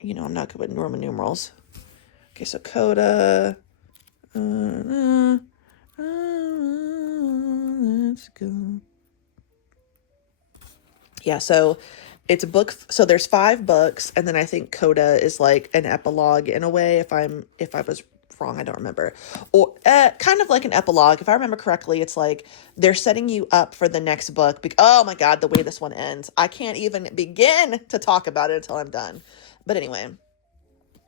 You know, I'm not good with Roman numerals. Okay, so Coda. Let's go. Yeah, so it's a book. So there's 5 books, and then I think Coda is like an epilogue in a way, if I was wrong, I don't remember. Or kind of like an epilogue. If I remember correctly, it's like they're setting you up for the next book. Oh my God, the way this one ends. I can't even begin to talk about it until I'm done. But anyway,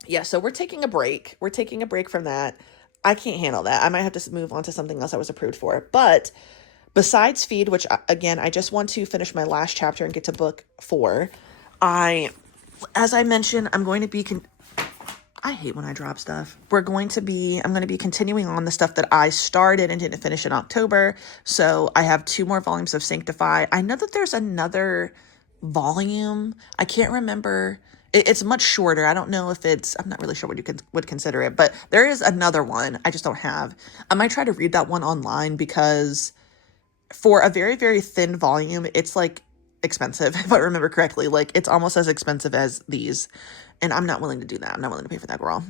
yeah, so we're taking a break. We're taking a break from that. I can't handle that. I might have to move on to something else I was approved for. But besides Feed, which again, I just want to finish my last chapter and get to book 4. As I mentioned, I'm going to be, I hate when I drop stuff. I'm going to be continuing on the stuff that I started and didn't finish in October. So I have 2 more volumes of Sanctify. I know that there's another volume. I can't remember. It's much shorter. I don't know if I'm not really sure what you would consider it, but there is another one I just don't have. I might try to read that one online because for a very, very thin volume, it's like expensive, if I remember correctly. Like, it's almost as expensive as these, and I'm not willing to do that. I'm not willing to pay for that, girl.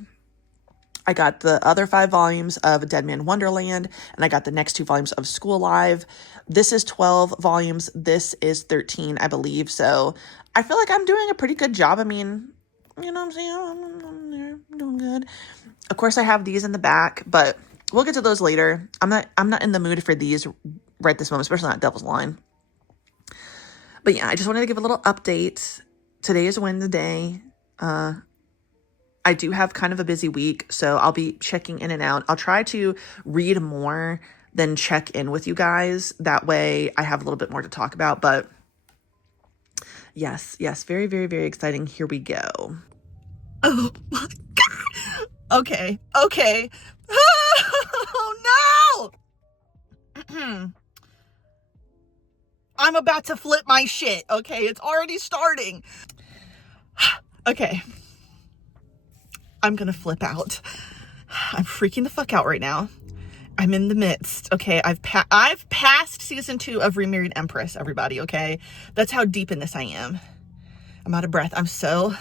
I got the other 5 volumes of Dead Man Wonderland, and I got the next 2 volumes of School Live. This is 12 volumes. This is 13, I believe. So I feel like I'm doing a pretty good job. I mean, you know what I'm saying? I'm there. I'm doing good. Of course, I have these in the back, but we'll get to those later. I'm not in the mood for these right this moment, especially not Devil's Line. But yeah, I just wanted to give a little update. Today is Wednesday. I do have kind of a busy week, so I'll be checking in and out. I'll try to read more than check in with you guys. That way I have a little bit more to talk about. But yes, very, very, very exciting. Here we go. Oh my God. Okay. Oh no. I'm about to flip my shit. Okay, it's already starting. Okay. I'm gonna flip out. I'm freaking the fuck out right now. I'm in the midst. Okay, I've passed season 2 of Remarried Empress, everybody, okay? That's how deep in this I am. I'm out of breath. I'm so,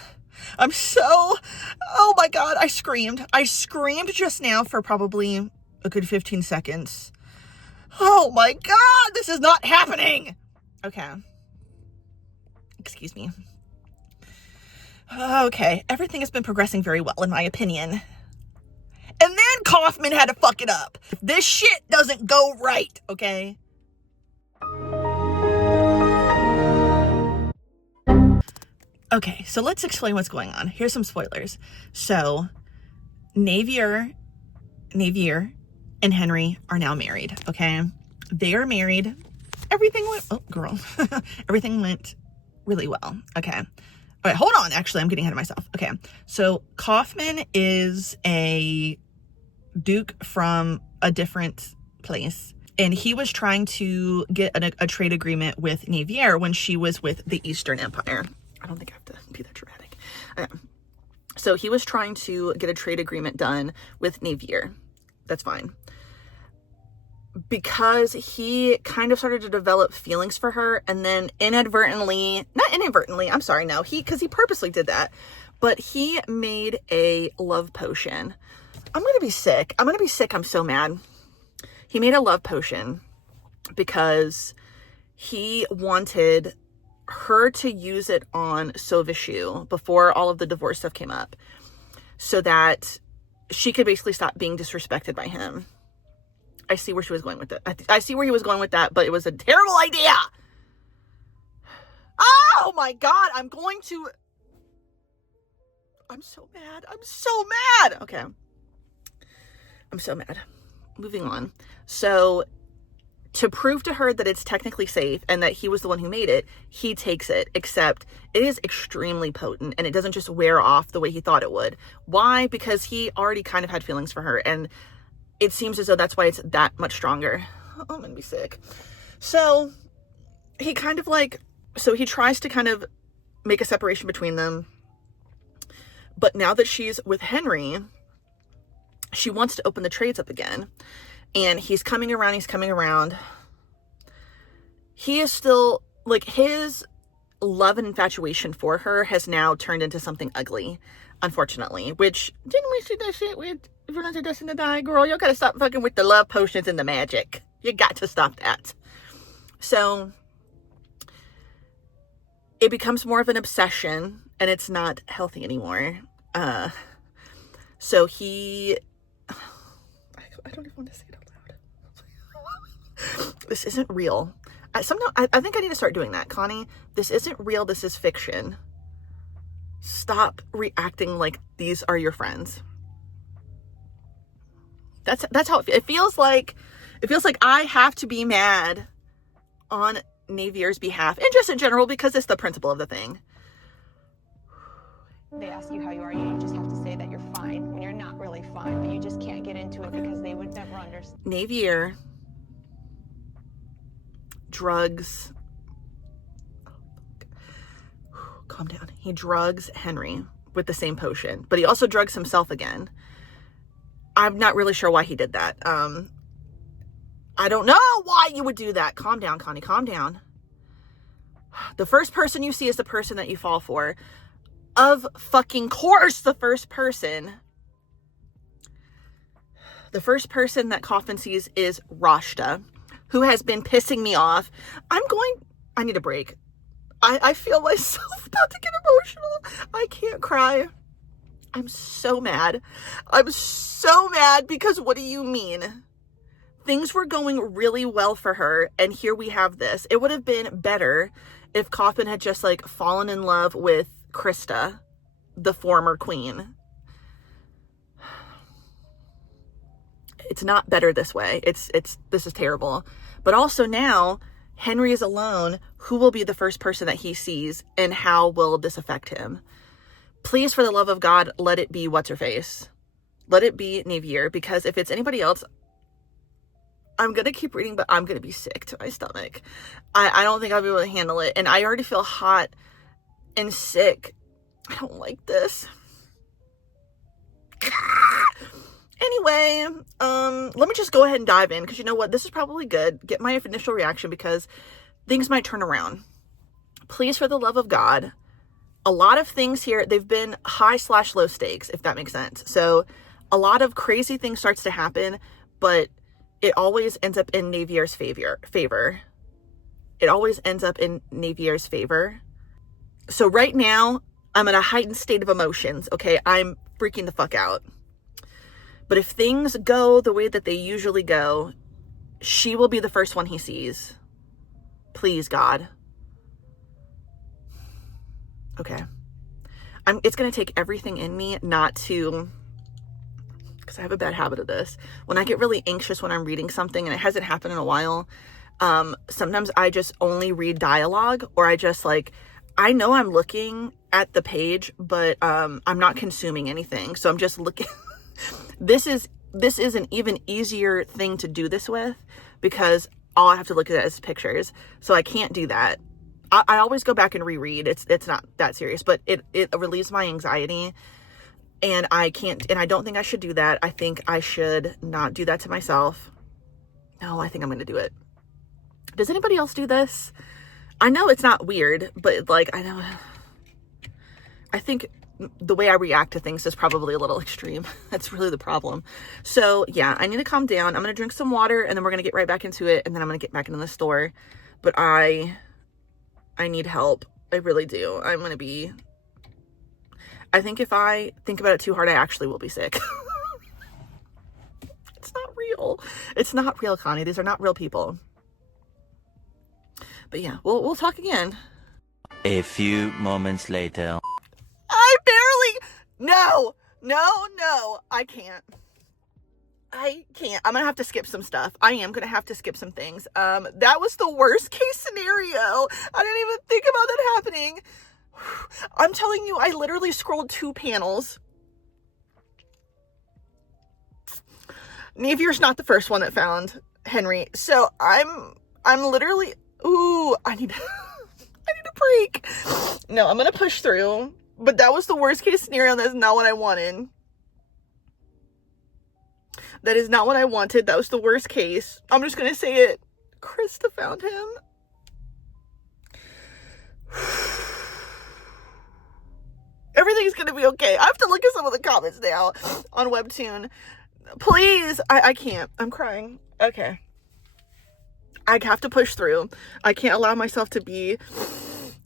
oh my God, I screamed just now for probably a good 15 seconds. Oh my God, this is not happening. Okay. Excuse me. Okay, everything has been progressing very well, in my opinion. And then Kaufman had to fuck it up. This shit doesn't go right, okay? Okay, so let's explain what's going on. Here's some spoilers. So, Navier and Henry are now married, okay? They are married. Everything went really well, okay? All right, hold on. Actually, I'm getting ahead of myself. Okay, so Kaufman is a duke from a different place, and he was trying to get a trade agreement with Navier when she was with the Eastern Empire. I don't think I have to be that dramatic. So he was trying to get a trade agreement done with Navier. That's fine. Because he kind of started to develop feelings for her, and then because he purposely did that, but he made a love potion. I'm gonna be sick. I'm so mad. He made a love potion because he wanted her to use it on Sovishu before all of the divorce stuff came up, so that she could basically stop being disrespected by him. I see where she was going with it. I see where he was going with that, but it was a terrible idea. Oh my God, I'm so mad. Okay. I'm so mad. Moving on. So, to prove to her that it's technically safe and that he was the one who made it, he takes it, except it is extremely potent and it doesn't just wear off the way he thought it would. Why? Because he already kind of had feelings for her, and it seems as though that's why it's that much stronger. Oh, I'm gonna be sick. So he he tries to kind of make a separation between them. But now that she's with Henry, she wants to open the trades up again. And he's coming around. He is still, like, his love and infatuation for her has now turned into something ugly, unfortunately. Which, didn't we see that shit with Everyone's Destined to Die? Girl, you gotta stop fucking with the love potions and the magic. You got to stop that. So, it becomes more of an obsession, and it's not healthy anymore. So he I don't even want to say it out loud. This isn't real. I think I need to start doing that. Connie, this isn't real. This is fiction. Stop reacting like these are your friends. That's how it feels like. It feels like I have to be mad on Navier's behalf, and just in general, because it's the principle of the thing. They ask you how you are, you just have to say that you're fine when you're not really fine, but you just can't get into it because they would never understand. Navier drugs. Calm down. He drugs Henry with the same potion, but he also drugs himself again. I'm not really sure why he did that. I don't know why you would do that. Calm down, Connie. Calm down. The first person you see is the person that you fall for. Of fucking course, the first person that Kaufman sees is Rashta, who has been pissing me off. I need a break. I feel myself about to get emotional. I can't cry. I'm so mad. I'm so mad because what do you mean? Things were going really well for her, and here we have this. It would have been better if Kaufman had just like fallen in love with Krista, the former queen. It's not better this way. This is terrible. But also now Henry is alone. Who will be the first person that he sees, and how will this affect him? Please, for the love of God, let it be what's her face. Let it be Navier, because if it's anybody else, I'm going to keep reading, but I'm going to be sick to my stomach. I don't think I'll be able to handle it. And I already feel hot and sick. I don't like this. Anyway, let me just go ahead and dive in, because you know what? This is probably good. Get my initial reaction, because things might turn around. Please, for the love of God, a lot of things here, they've been high/low stakes, if that makes sense. So a lot of crazy things starts to happen, but it always ends up in Navier's favor. It always ends up in Navier's favor. So right now, I'm in a heightened state of emotions, okay? I'm freaking the fuck out. But if things go the way that they usually go, she will be the first one he sees. Please, God. Okay. It's going to take everything in me not to, because I have a bad habit of this. When I get really anxious when I'm reading something, and it hasn't happened in a while, sometimes I just only read dialogue, or I just like, I know I'm looking at the page, but I'm not consuming anything. So I'm just looking. This is an even easier thing to do this with, because all I have to look at is pictures. So I can't do that. I always go back and reread. It's not that serious, but it relieves my anxiety, and I can't, and I don't think I should do that. I think I should not do that to myself. No, I think I'm going to do it. Does anybody else do this? I know it's not weird, but like, I think the way I react to things is probably a little extreme. That's really the problem. So yeah, I need to calm down. I'm going to drink some water, and then we're going to get right back into it. And then I'm going to get back into the store, but I need help. I really do. I think if I think about it too hard, I actually will be sick. It's not real. It's not real, Connie. These are not real people. But yeah, we'll talk again. A few moments later. No, I can't. I'm gonna have to skip some stuff. I am gonna have to skip some things. That was the worst case scenario. I didn't even think about that happening. I'm telling you, I literally scrolled 2 panels. Navier's not the first one that found Henry. So I'm literally, I need a break. No, I'm gonna push through. But that was the worst case scenario. That's not what I wanted. That is not what I wanted. That was the worst case. I'm just going to say it. Krista found him. Everything's going to be okay. I have to look at some of the comments now on Webtoon. Please. I can't. I'm crying. Okay. I have to push through. I can't allow myself to be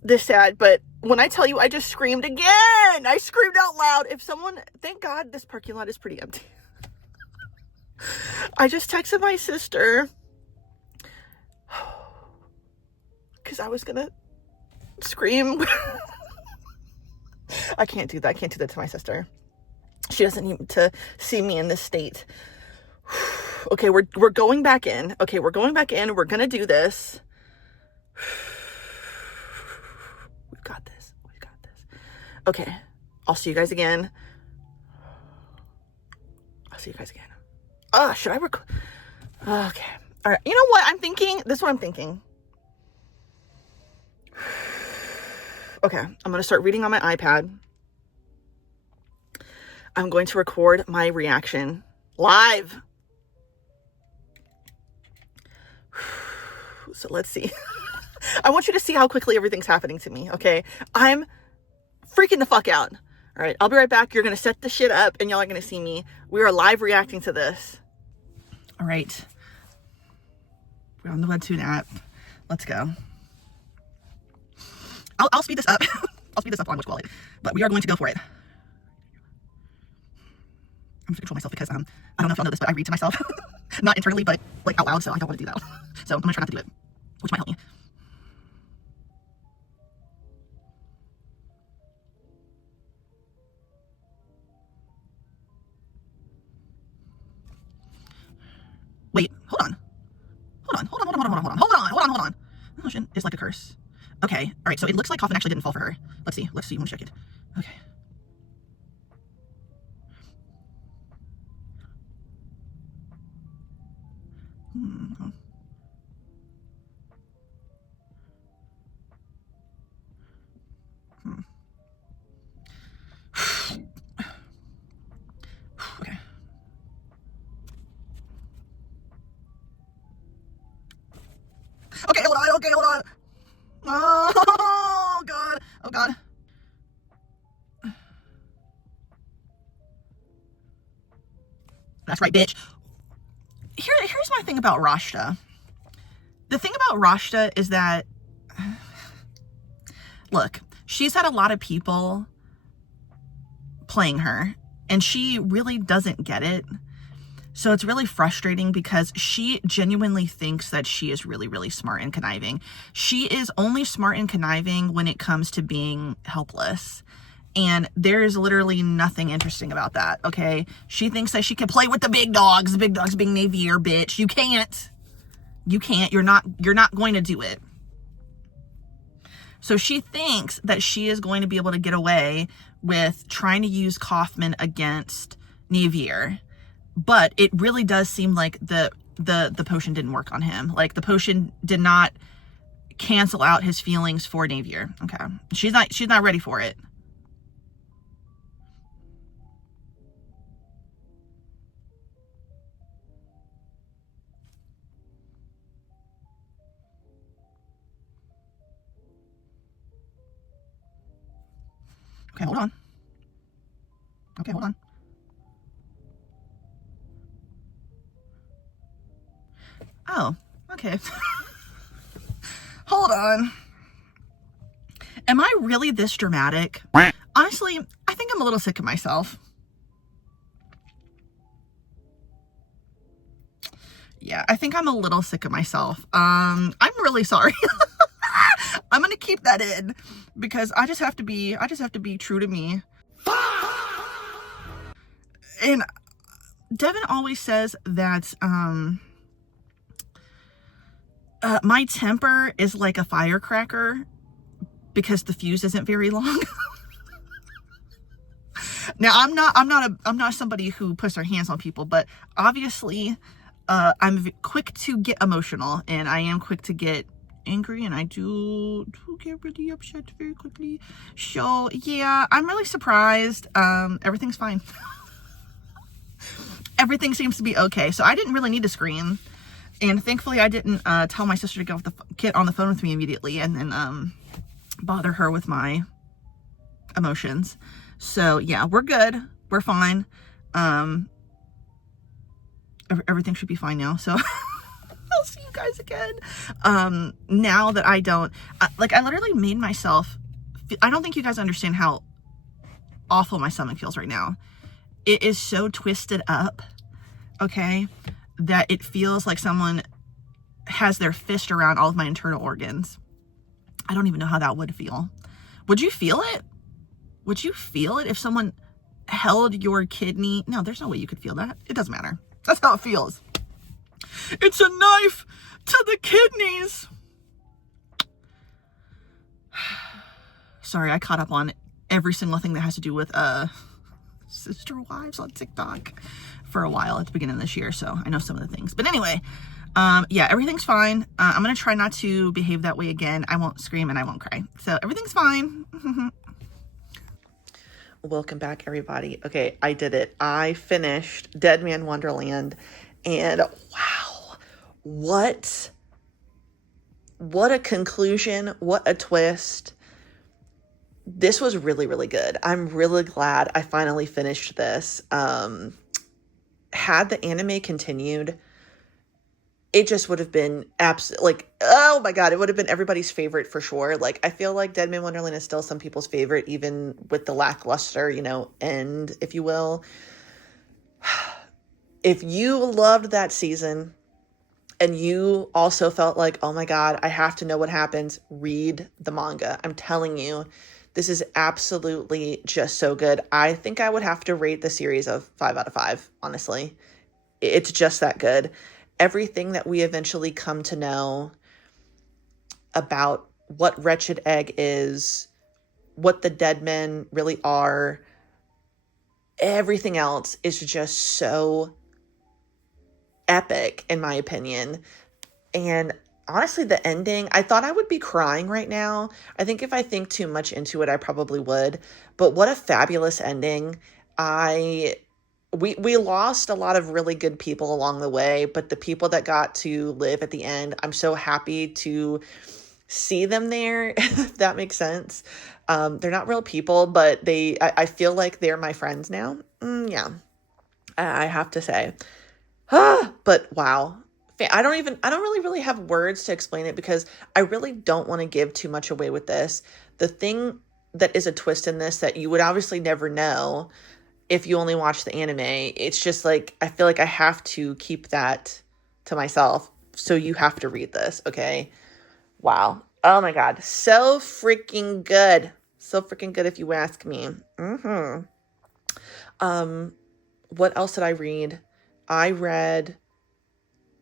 this sad, but when I tell you I just screamed again, I screamed out loud. Thank God this parking lot is pretty empty. I just texted my sister because I was gonna scream. I can't do that. I can't do that to my sister. She doesn't need to see me in this state. Okay, we're going back in. Okay, we're going back in. We're gonna do this. We've got this. We've got this. Okay, I'll see you guys again. I'll see you guys again. Should I record? Okay. All right. You know what I'm thinking? This is what I'm thinking. Okay, I'm going to start reading on my iPad. I'm going to record my reaction live. So let's see. I want you to see how quickly everything's happening to me, okay? I'm freaking the fuck out. All right, I'll be right back. You're going to set the shit up and y'all are going to see me. We are live reacting to this. All right. We're on the Webtoon app. Let's go. I'll speed this up. I'll speed this up on which quality, but we are going to go for it. I'm going to control myself because I don't know if y'all know this, but I read to myself. Not internally, but like out loud, so I don't want to do that. So I'm going to try not to do it, which might help me. Wait, hold on. Emotion is like a curse. Okay, all right, so it looks like Coffin actually didn't fall for her. Let's see, let me check it. Okay. Okay. Okay, hold on. Oh, God. That's right, bitch. Here's my thing about Rashta. The thing about Rashta is that, look, she's had a lot of people playing her, and she really doesn't get it. So it's really frustrating because she genuinely thinks that she is really, really smart and conniving. She is only smart and conniving when it comes to being helpless. And there's literally nothing interesting about that, okay? She thinks that she can play with the big dogs being Navier, bitch. You can't. You're not going to do it. So she thinks that she is going to be able to get away with trying to use Kaufman against Navier. But it really does seem like the potion didn't work on him. Like, the potion did not cancel out his feelings for Navier. Okay. She's not ready for it. Okay, hold on. Oh, okay. Hold on. Am I really this dramatic? Honestly, I think I'm a little sick of myself. Yeah, I think I'm a little sick of myself. I'm really sorry. I'm gonna keep that in because I just have to be true to me. And Devin always says that my temper is like a firecracker because the fuse isn't very long. Now, I'm not somebody who puts their hands on people, but obviously I'm quick to get emotional and I am quick to get angry, and I do get really upset very quickly. So yeah, I'm really surprised. Everything's fine. Everything seems to be okay. So I didn't really need to scream, and thankfully I didn't tell my sister to get on the phone with me immediately and then bother her with my emotions. So yeah, we're good. We're fine. Everything should be fine now. So I'll see you guys again. Now that I don't, I literally made myself, I don't think you guys understand how awful my stomach feels right now. It is so twisted up. okay, that it feels like someone has their fist around all of my internal organs. I don't even know how that would feel. Would you feel it? Would you feel it if someone held your kidney? No, there's no way you could feel that. It doesn't matter. That's how it feels. It's a knife to the kidneys. Sorry, I caught up on every single thing that has to do with sister wives on TikTok for a while at the beginning of this year, so I know some of the things. But anyway, yeah, everything's fine. I'm gonna try not to behave that way again. I won't scream and I won't cry. So everything's fine. Welcome back, everybody. Okay, I did it. I finished Dead Man Wonderland, and wow, what a conclusion, what a twist. This was really, really good. I'm really glad I finally finished this. Had the anime continued, it just would have been like, oh my God, it would have been everybody's favorite for sure. Like, I feel like Dead Man Wonderland is still some people's favorite, even with the lackluster, end, if you will. If you loved that season and you also felt like, oh my God, I have to know what happens, read the manga. I'm telling you, this is absolutely just so good. I think I would have to rate the series a 5 out of 5, honestly. It's just that good. Everything that we eventually come to know about what Wretched Egg is, what the dead men really are, everything else is just so epic, in my opinion. And honestly, the ending, I thought I would be crying right now. I think if I think too much into it, I probably would. But what a fabulous ending. We lost a lot of really good people along the way, but the people that got to live at the end, I'm so happy to see them there, if that makes sense. They're not real people, but I feel like they're my friends now. Yeah, I have to say. But wow. I don't really have words to explain it because I really don't want to give too much away with this. The thing that is a twist in this that you would obviously never know if you only watch the anime, it's just like, I feel like I have to keep that to myself. So you have to read this, okay? Wow. Oh my God. So freaking good. So freaking good if you ask me. What else did I read? I read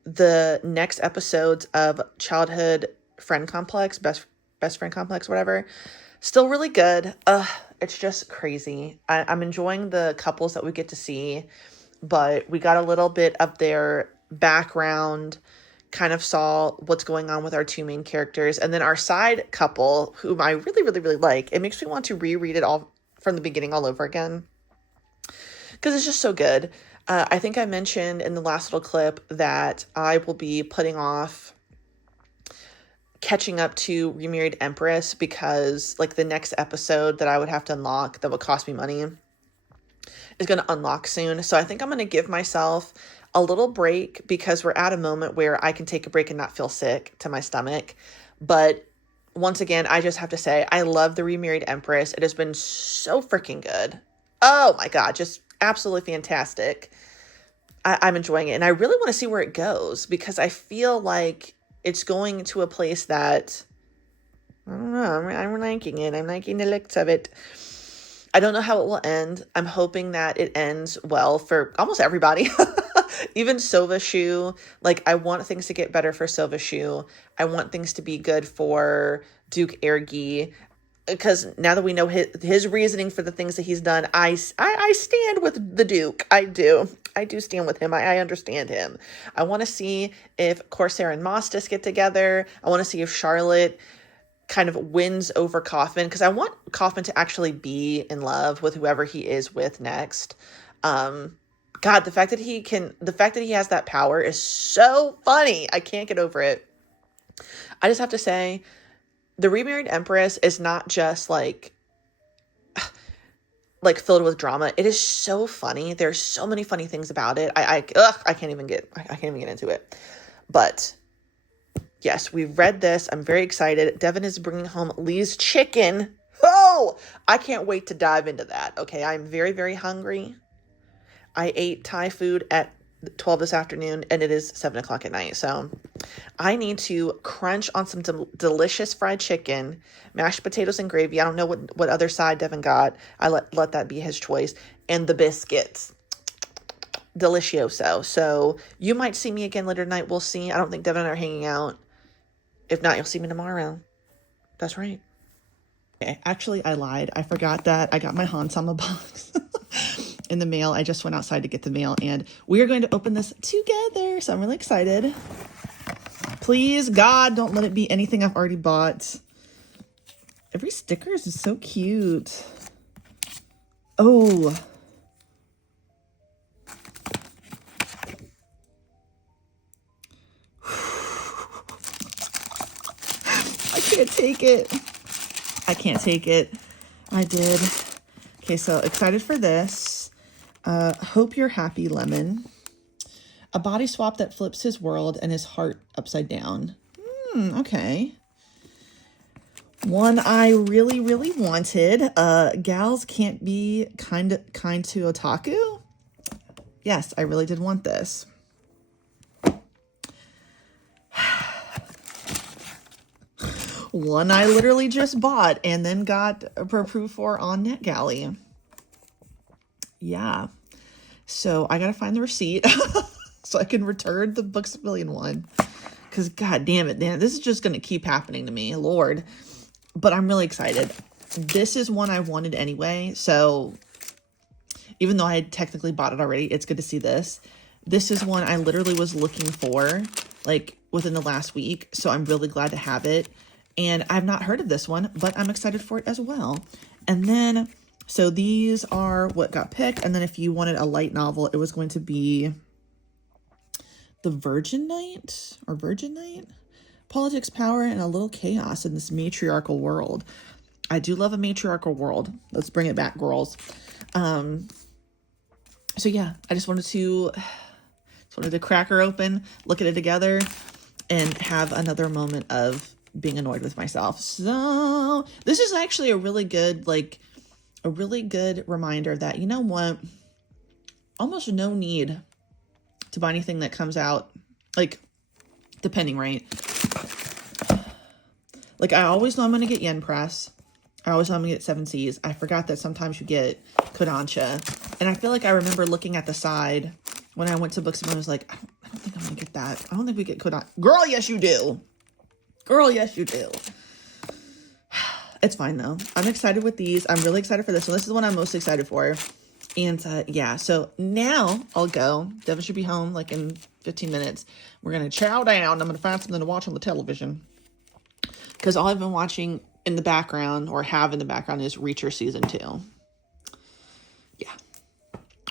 the next episodes of Childhood Friend Complex, Best Friend Complex, whatever. Still really good. It's just crazy. I'm enjoying the couples that we get to see, but we got a little bit of their background, kind of saw what's going on with our two main characters, and then our side couple, whom I really, really, really like. It makes me want to reread it all from the beginning all over again because it's just so good. I think I mentioned in the last little clip that I will be putting off catching up to Remarried Empress because like the next episode that I would have to unlock that would cost me money is going to unlock soon. So I think I'm going to give myself a little break because we're at a moment where I can take a break and not feel sick to my stomach. But once again, I just have to say, I love the Remarried Empress. It has been so freaking good. Oh my God, just absolutely fantastic. I'm enjoying it. And I really want to see where it goes because I feel like it's going to a place that, I don't know, I'm liking it. I'm liking the looks of it. I don't know how it will end. I'm hoping that it ends well for almost everybody. Even Sova Shu. Like, I want things to get better for Sova Shu. I want things to be good for Duke Ergi. Because now that we know his reasoning for the things that he's done, I stand with the Duke. I do stand with him. I understand him. I want to see if Corsair and Mostas get together. I want to see if Charlotte kind of wins over Kaufman, because I want Kaufman to actually be in love with whoever he is with next. God, the fact that he has that power is so funny. I can't get over it. I just have to say, the Remarried Empress is not just like filled with drama. It is so funny. There's so many funny things about it. I can't even get into it. But yes, we've read this. I'm very excited. Devin is bringing home Lee's chicken. Oh, I can't wait to dive into that. Okay, I'm very, very hungry. I ate Thai food at 12 this afternoon, and it is 7 o'clock at night. So I need to crunch on some delicious fried chicken, mashed potatoes and gravy. I don't know what other side Devin got. I let that be his choice. And the biscuits. Delicioso. So you might see me again later tonight. We'll see. I don't think Devin and I are hanging out. If not, you'll see me tomorrow. That's right. Okay, actually, I lied. I forgot that I got my Hansama box in the mail. I just went outside to get the mail, and we are going to open this together. So I'm really excited. Please, God, don't let it be anything I've already bought. Every sticker is so cute. Oh. I can't take it. I can't take it. I did. Okay, so excited for this. Hope you're happy, Lemon. A body swap that flips his world and his heart upside down. Okay. One I really, really wanted. Gals can't be kind to otaku. Yes, I really did want this. One I literally just bought and then got approved for on NetGalley. Yeah. So I got to find the receipt so I can return the Books A Million one. Because God damn it, man, this is just going to keep happening to me. Lord. But I'm really excited. This is one I wanted anyway. So even though I had technically bought it already, it's good to see this. This is one I literally was looking for like within the last week. So I'm really glad to have it. And I've not heard of this one, but I'm excited for it as well. And then, so these are what got picked. And then if you wanted a light novel, it was going to be The Virgin Knight or Virgin Knight. Politics, power, and a little chaos in this matriarchal world. I do love a matriarchal world. Let's bring it back, girls. So yeah, I just wanted to crack her open, look at it together, and have another moment of being annoyed with myself. So this is actually a really good reminder that, you know what, almost no need to buy anything that comes out, like, depending, right? Like, I always know I'm going to get Yen Press. I always know I'm going to get Seven Seas. I forgot that sometimes you get Kodansha. And I feel like I remember looking at the side when I went to Books and I was like, I don't think I'm going to get that. I don't think we get Kodansha. Girl, yes, you do. Girl, yes, you do. It's fine, though. I'm excited with these. I'm really excited for this one. This is the one I'm most excited for. And yeah, so now I'll go. Devin should be home like in 15 minutes. We're going to chow down. I'm going to find something to watch on the television. Because all I've been watching in the background, or have in the background, is Reacher Season 2. Yeah.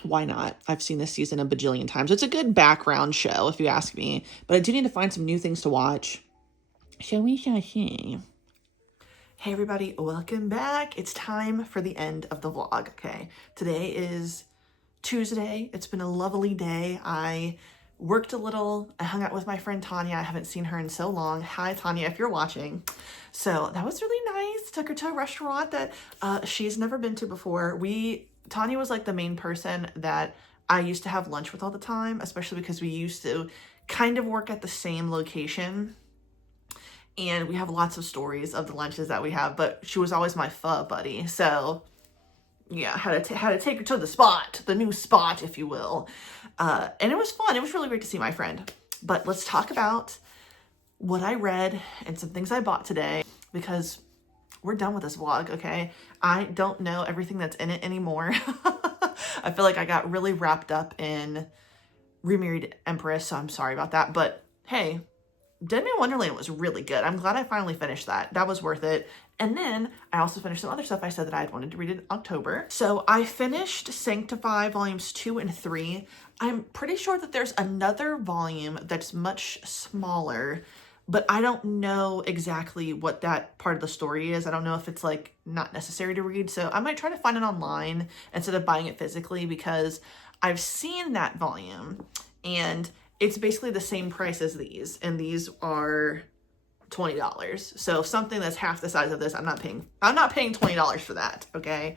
Why not? I've seen this season a bajillion times. It's a good background show, if you ask me. But I do need to find some new things to watch. Shall we? Hey everybody, welcome back. It's time for the end of the vlog, okay? Today is Tuesday. It's been a lovely day. I worked a little. I hung out with my friend Tanya. I haven't seen her in so long. Hi, Tanya, if you're watching. So that was really nice. Took her to a restaurant that she's never been to before. Tanya was like the main person that I used to have lunch with all the time, especially because we used to kind of work at the same location. And we have lots of stories of the lunches that we have, but she was always my pho buddy. So yeah, had to take her to the spot, the new spot, if you will. And it was fun. It was really great to see my friend. But let's talk about what I read and some things I bought today, because we're done with this vlog, okay? I don't know everything that's in it anymore. I feel like I got really wrapped up in Remarried Empress, so I'm sorry about that. But hey, Dead Man Wonderland was really good. I'm glad I finally finished that. That was worth it. And then I also finished some other stuff I said that I had wanted to read in October. So I finished Sanctify volumes 2 and 3. I'm pretty sure that there's another volume that's much smaller, but I don't know exactly what that part of the story is. I don't know if it's like not necessary to read. So I might try to find it online instead of buying it physically, because I've seen that volume and it's basically the same price as these, and these are $20. So something that's half the size of this, I'm not paying $20 for that, okay?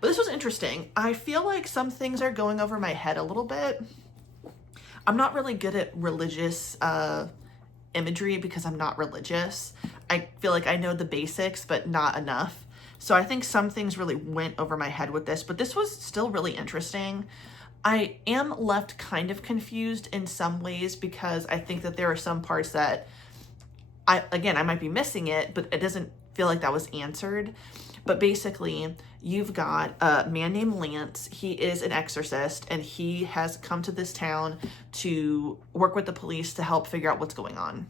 But this was interesting. I feel like some things are going over my head a little bit. I'm not really good at religious imagery because I'm not religious. I feel like I know the basics, but not enough. So I think some things really went over my head with this, but this was still really interesting. I am left kind of confused in some ways because I think that there are some parts that I might be missing it, but it doesn't feel like that was answered. But basically, you've got a man named Lance. He is an exorcist, and he has come to this town to work with the police to help figure out what's going on.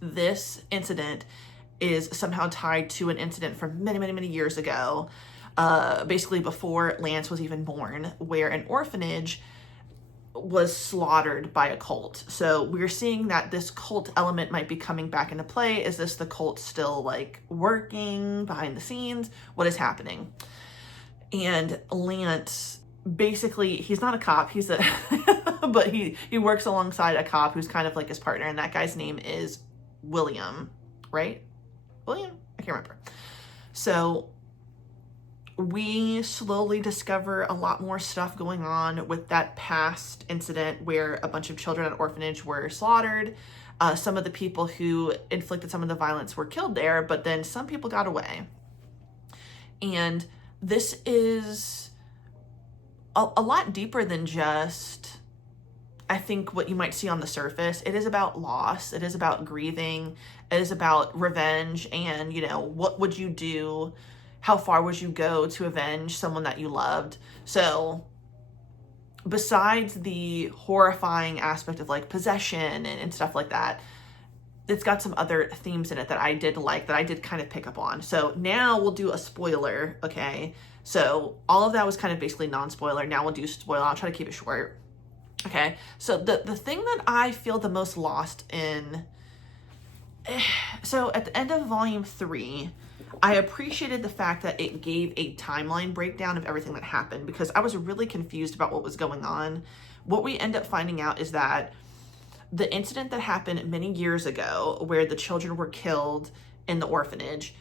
This incident is somehow tied to an incident from many, many, many years ago, basically before Lance was even born, where an orphanage was slaughtered by a cult. So we're seeing that this cult element might be coming back into play. Is this the cult still like working behind the scenes? What is happening? And Lance, basically, he's not a cop, he's a but he works alongside a cop who's kind of like his partner, and that guy's name is William, right? William? I can't remember. So we slowly discover a lot more stuff going on with that past incident where a bunch of children at an orphanage were slaughtered. Some of the people who inflicted some of the violence were killed there, but then some people got away. And this is a lot deeper than just, I think, what you might see on the surface. It is about loss. It is about grieving. It is about revenge and, what would you do? How far would you go to avenge someone that you loved? So besides the horrifying aspect of like possession and stuff like that, it's got some other themes in it that I did like, that I did kind of pick up on. So now we'll do a spoiler, okay? So all of that was kind of basically non-spoiler. Now we'll do spoiler. I'll try to keep it short. Okay, so the thing that I feel the most lost in, so at the end of volume 3, I appreciated the fact that it gave a timeline breakdown of everything that happened, because I was really confused about what was going on. What we end up finding out is that the incident that happened many years ago where the children were killed in the orphanage,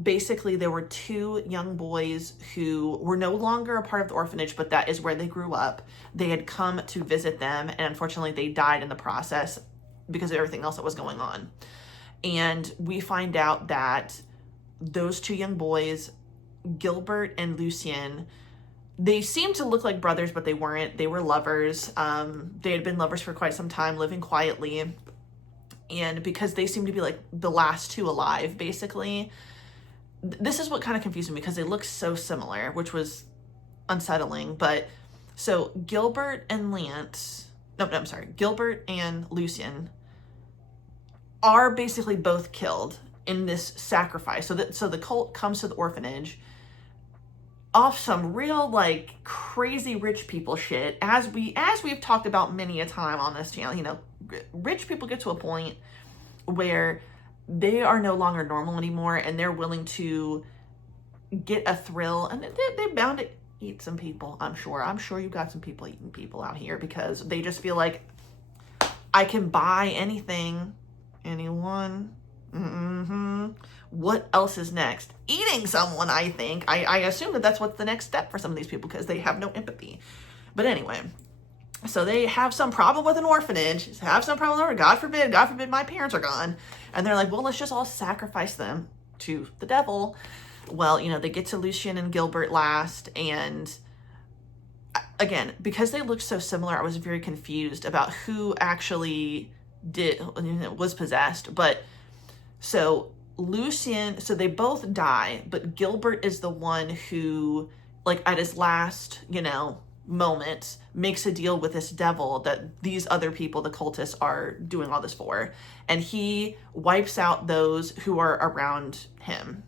basically there were 2 young boys who were no longer a part of the orphanage, but that is where they grew up. They had come to visit them, and unfortunately they died in the process because of everything else that was going on. And we find out that those 2 young boys, Gilbert and Lucien, they seemed to look like brothers, but they weren't. They were lovers. They had been lovers for quite some time, living quietly. And because they seemed to be like the last 2 alive, basically, this is what kind of confused me, because they look so similar, which was unsettling. But so Gilbert and Lucien are basically both killed in this sacrifice. So the cult comes to the orphanage off some real like crazy rich people shit, as we've talked about many a time on this channel. Rich people get to a point where they are no longer normal anymore, and they're willing to get a thrill, and they're bound to eat some people. I'm sure you got some people eating people out here, because they just feel like, I can buy anything, anyone. What else is next? Eating someone, I think. I assume that that's what's the next step for some of these people, because they have no empathy. But anyway, so they have some problem with an orphanage, God forbid my parents are gone. And they're like, well, let's just all sacrifice them to the devil. Well, they get to Lucien and Gilbert last, and again, because they look so similar, I was very confused about who actually was possessed. But so Lucien, so they both die, but Gilbert is the one who, like, at his last, moments, makes a deal with this devil that these other people, the cultists, are doing all this for. And he wipes out those who are around him.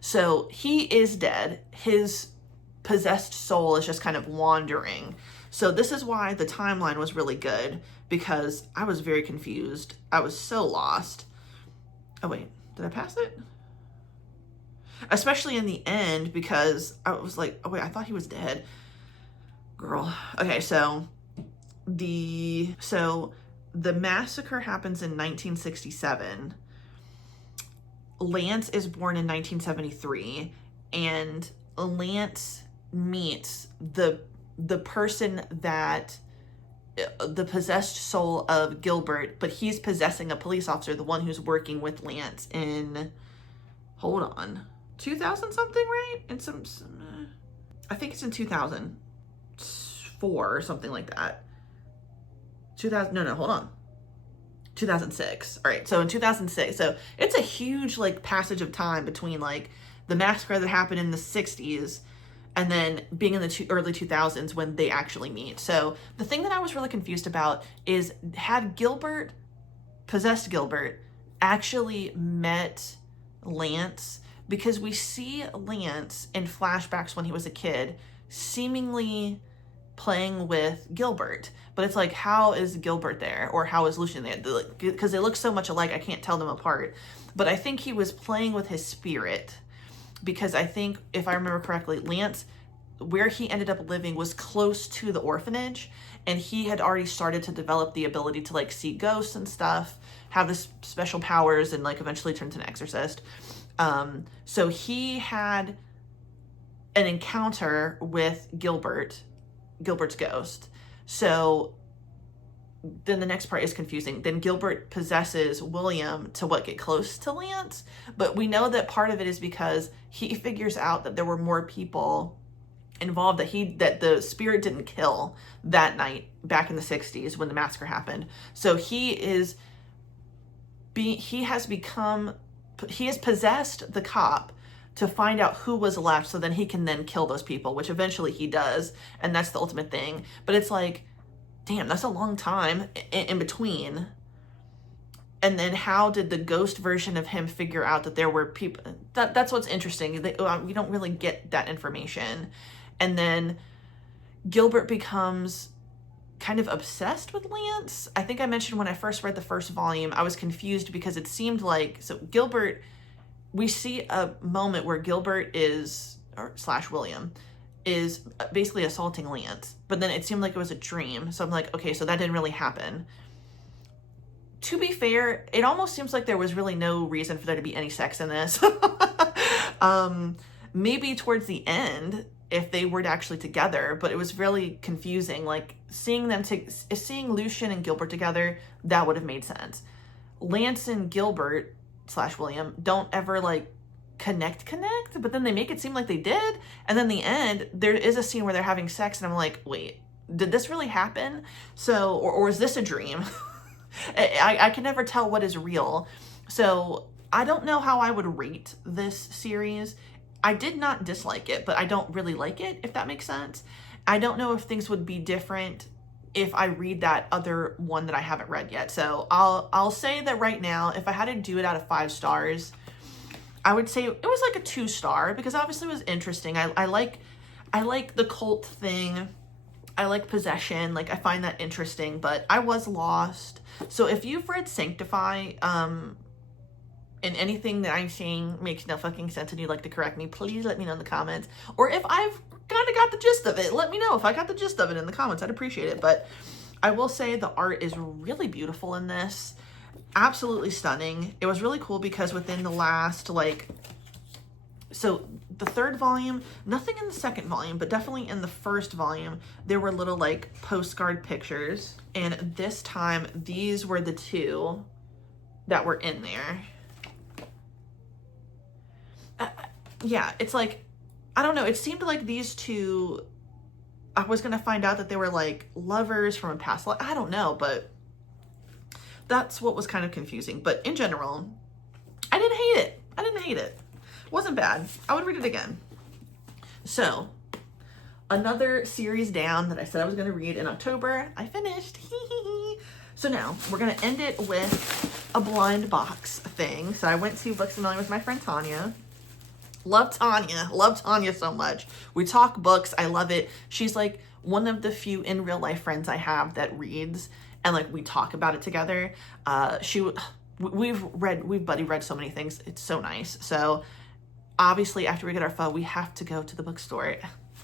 So he is dead. His possessed soul is just kind of wandering. So this is why the timeline was really good, because I was very confused. I was so lost. Oh wait, did I pass it? Especially in the end, because I was like, oh wait, I thought he was dead. Girl. Okay, so the massacre happens in 1967. Lance is born in 1973, and Lance meets the person that the possessed soul of Gilbert, but he's possessing a police officer, the one who's working with Lance in, hold on, 2000 something, right? In some I think it's in 2004 or something like that. 2006. All right, so in 2006, so it's a huge like passage of time between like the massacre that happened in the 60s and then being in the early 2000s when they actually meet. So the thing that I was really confused about is, had Gilbert, possessed Gilbert, actually met Lance? Because we see Lance in flashbacks when he was a kid seemingly playing with Gilbert, but it's like, how is Gilbert there, or how is Lucian there? Because they look so much alike, I can't tell them apart. But I think he was playing with his spirit, because I think, if I remember correctly, Lance, where he ended up living was close to the orphanage, and he had already started to develop the ability to like see ghosts and stuff, have this special powers, and like eventually turn into an exorcist. So he had an encounter with Gilbert's ghost. So then the next part is confusing. Then Gilbert possesses William to get close to Lance, but we know that part of it is because he figures out that there were more people involved that the spirit didn't kill that night back in the 60s when the massacre happened. So he has possessed the cop to find out who was left, so then he can then kill those people, which eventually he does, and that's the ultimate thing. But it's like, damn, that's a long time in between. And then how did the ghost version of him figure out that there were people? That's what's interesting. We don't really get that information. And then Gilbert becomes kind of obsessed with Lance. I think I mentioned when I first read the first volume, I was confused because it seemed like, so Gilbert, we see a moment where Gilbert / William is basically assaulting Lance, but then it seemed like it was a dream. So I'm like, okay, so that didn't really happen. To be fair, it almost seems like there was really no reason for there to be any sex in this. Maybe towards the end, if they were actually together, but it was really confusing. Like seeing Lucian and Gilbert together, that would have made sense. Lance and Gilbert / William don't ever like connect, but then they make it seem like they did. And then the end, there is a scene where they're having sex, and I'm like, wait, did this really happen? So, or is this a dream? I can never tell what is real. So I don't know how I would rate this series. I did not dislike it, but I don't really like it, if that makes sense. I don't know if things would be different if I read that other one that I haven't read yet. So I'll say that right now, if I had to do it out of 5 stars, I would say it was like a 2-star, because obviously it was interesting. I like the cult thing. I like possession. Like, I find that interesting, but I was lost. So if you've read Sanctify, and anything that I'm saying makes no fucking sense and you'd like to correct me, please let me know in the comments. Or if I've kind of got the gist of it, let me know if I got the gist of it in the comments. I'd appreciate it. But I will say the art is really beautiful in this. Absolutely stunning. It was really cool because within the last, so the 3rd volume, nothing in the 2nd volume, but definitely in the 1st volume, there were little postcard pictures. And this time, these were the 2 that were in there. Yeah, it's like, I don't know, it seemed like these 2, I was gonna find out that they were lovers from a past life. I don't know, but that's what was kind of confusing. But in general, I didn't hate it. It wasn't bad. I would read it again. So another series down that I said I was gonna read in October, I finished. So now we're gonna end it with a blind box thing. So I went to Books A Million with my friend Tanya. Love Tanya so much. We talk books. I love it. She's one of the few in real life friends I have that reads, and we talk about it together. We've buddy read so many things. It's so nice. So obviously after we get our pho, we have to go to the bookstore.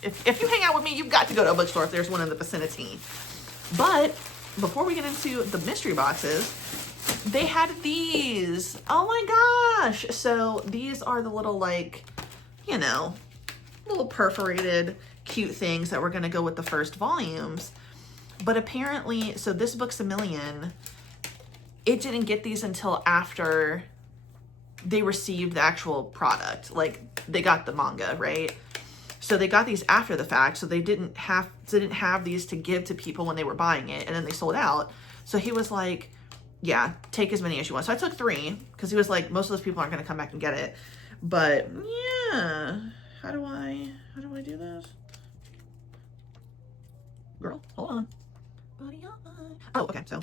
If you hang out with me, you've got to go to a bookstore if there's one in the vicinity. But before we get into the mystery boxes, they had these. Oh my gosh. So these are the little little perforated cute things that were going to go with the first volumes. But apparently, so this book's a million. It didn't get these until after they received the actual product. Like, they got the manga, right? So they got these after the fact. So they didn't have these to give to people when they were buying it, and then they sold out. So he was like, yeah, take as many as you want. So I took 3 because he was like, most of those people aren't going to come back and get it. But yeah, how do I do this? Girl, hold on. Buddy, oh, okay. So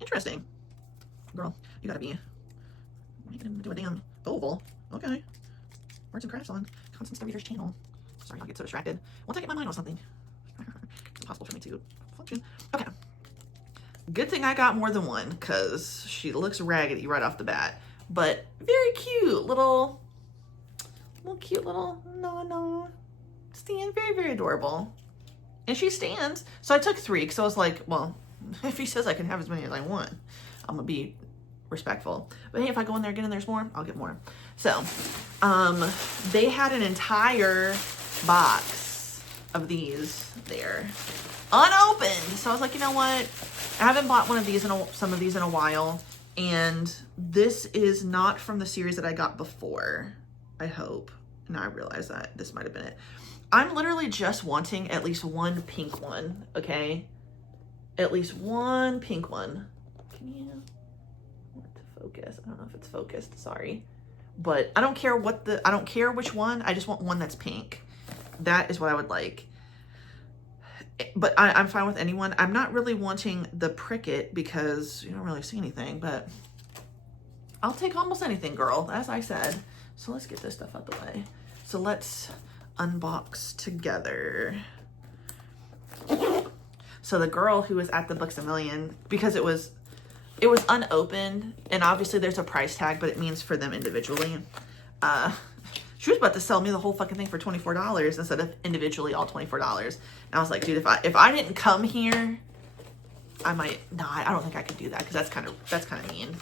interesting. Girl, you gotta be making him do a damn oval. Okay. Arts and crafts on Constance the Reader's channel. Sorry, I'll get so distracted. Once I get my mind on something, it's impossible for me to function. Okay. Good thing I got more than one, because she looks raggedy right off the bat. But very cute little cute little no stand. Very, very adorable. And she stands. So I took 3 because I was like, well, if he says I can have as many as I want, I'm gonna be respectful. But hey, if I go in there again and there's more, I'll get more. So they had an entire box of these there unopened. So I was like, you know what? I haven't bought one of these some of these in a while. And this is not from the series that I got before, I hope. Now I realize that this might have been it. I'm literally just wanting at least one pink one, okay? At least one pink one. Can you want to focus? I don't know if it's focused, sorry. But I don't care which one. I just want one that's pink. That is what I would like. But I'm fine with anyone. I'm not really wanting the Pricket because you don't really see anything, but I'll take almost anything, girl, as I said. So let's get this stuff out the way. So let's unbox together. So the girl who was at the Books A Million, because it was unopened, and obviously there's a price tag, but it means for them individually. She was about to sell me the whole fucking thing for $24 instead of individually all $24. And I was like, dude, if I didn't come here, I might. No, I don't think I could do that because that's kind of mean.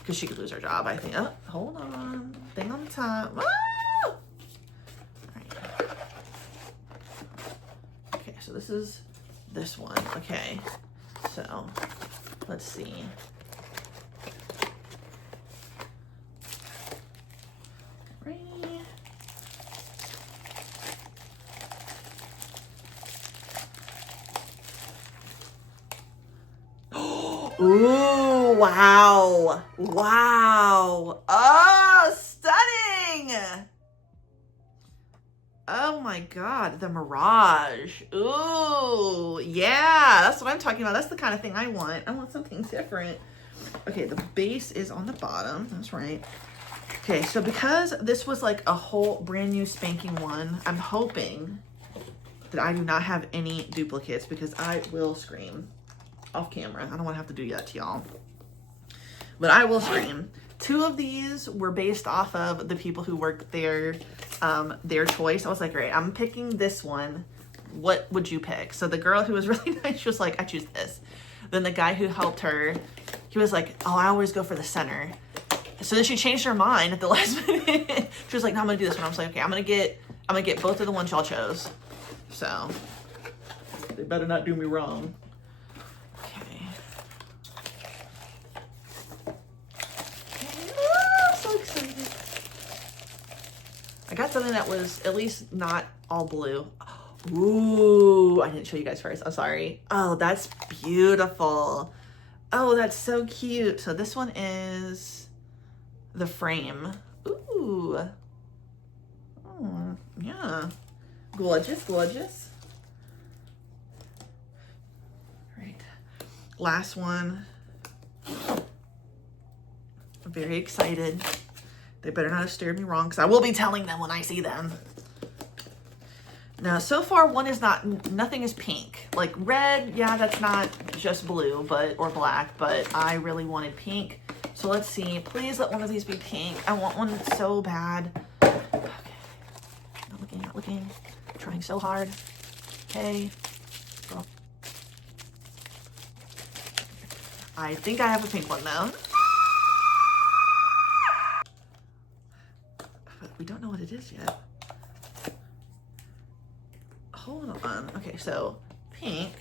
Because she could lose her job, I think. Oh, hold on, thing on the top. Ah! All right. Okay, so this is this one. Okay, so let's see. Ooh, wow. Wow. Oh, stunning. Oh my God, the Mirage. Ooh, yeah, that's what I'm talking about. That's the kind of thing I want. I want something different. Okay, the base is on the bottom. That's right. Okay, so because this was like a whole brand new spanking one, I'm hoping that I do not have any duplicates because I will scream. Off camera. I don't want to have to do that to y'all. But I will scream. 2 of these were based off of the people who worked there, their choice. I was like, great, I'm picking this one. What would you pick? So the girl who was really nice, she was like, I choose this. Then the guy who helped her, he was like, oh, I always go for the center. So then she changed her mind at the last minute. She was like, no, I'm gonna do this one. I was like, okay, I'm gonna get both of the ones y'all chose. So they better not do me wrong. I got something that was at least not all blue. Ooh, I didn't show you guys first. I'm sorry. Oh, that's beautiful. Oh, that's so cute. So this one is the frame. Ooh. Oh, yeah. Gorgeous, gorgeous. All right. Last one. I'm very excited. They better not have steered me wrong because I will be telling them when I see them. Now, so far, nothing is pink. Like red, yeah, that's not just blue, or black, but I really wanted pink. So let's see. Please let one of these be pink. I want one so bad. Okay. Not looking. I'm trying so hard. Okay. Girl. I think I have a pink one though. We don't know what it is yet. Hold on. Okay, so pink.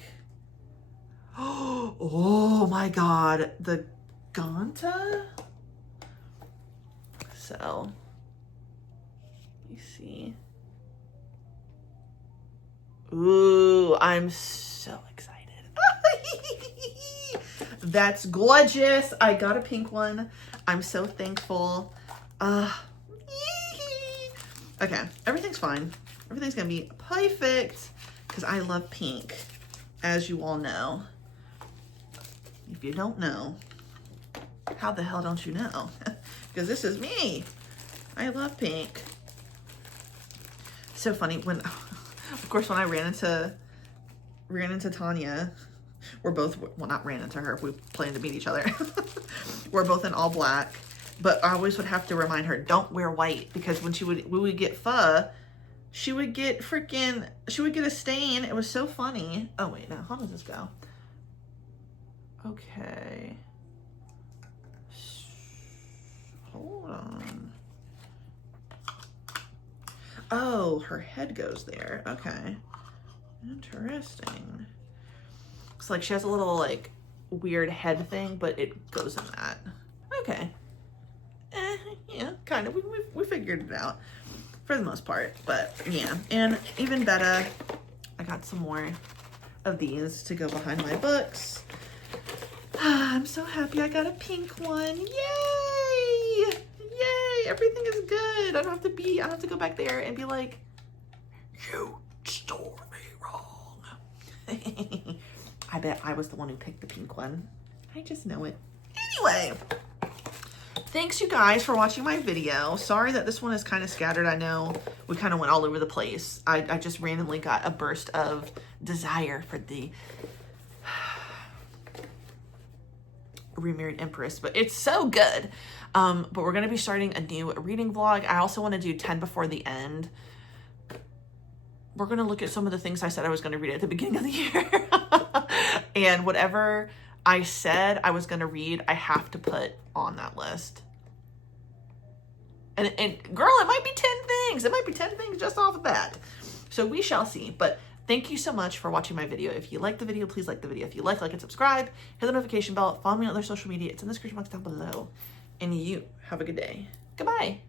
Oh my God, the Ganta. So, let me see. Ooh, I'm so excited. That's gorgeous. I got a pink one. I'm so thankful. Okay, everything's fine. Everything's gonna be perfect because I love pink, as you all know. If you don't know, how the hell don't you know? Because this is me. I love pink. So funny when, of course, when I ran into Tanya, we're both, well, not ran into her, we planned to meet each other. We're both in all black, but I always would have to remind her, don't wear white, because when we would get pho, she would get a stain. It was so funny. Oh wait, now how does this go? Okay. Hold on. Oh, her head goes there. Okay. Interesting. It's like she has a little like weird head thing, but it goes in that. Okay. Yeah, kind of. We figured it out for the most part, but yeah. And even better, I got some more of these to go behind my books. I'm so happy I got a pink one. Yay! Yay! Everything is good. I don't have to go back there and be like, you stole me wrong. I bet I was the one who picked the pink one. I just know it. Anyway, thanks you guys for watching my video. Sorry that this one is kind of scattered. I know we kind of went all over the place. I just randomly got a burst of desire for the Remarried Empress, but it's so good. But we're going to be starting a new reading vlog. I also want to do 10 before the end. We're going to look at some of the things I said I was going to read at the beginning of the year. And whatever I said I was going to read, I have to put on that list. And girl, it might be 10 things. It might be 10 things just off the bat. So we shall see. But thank you so much for watching my video. If you like the video, please like the video. If you like and subscribe, hit the notification bell, follow me on other social media. It's in the description box down below. And you have a good day. Goodbye.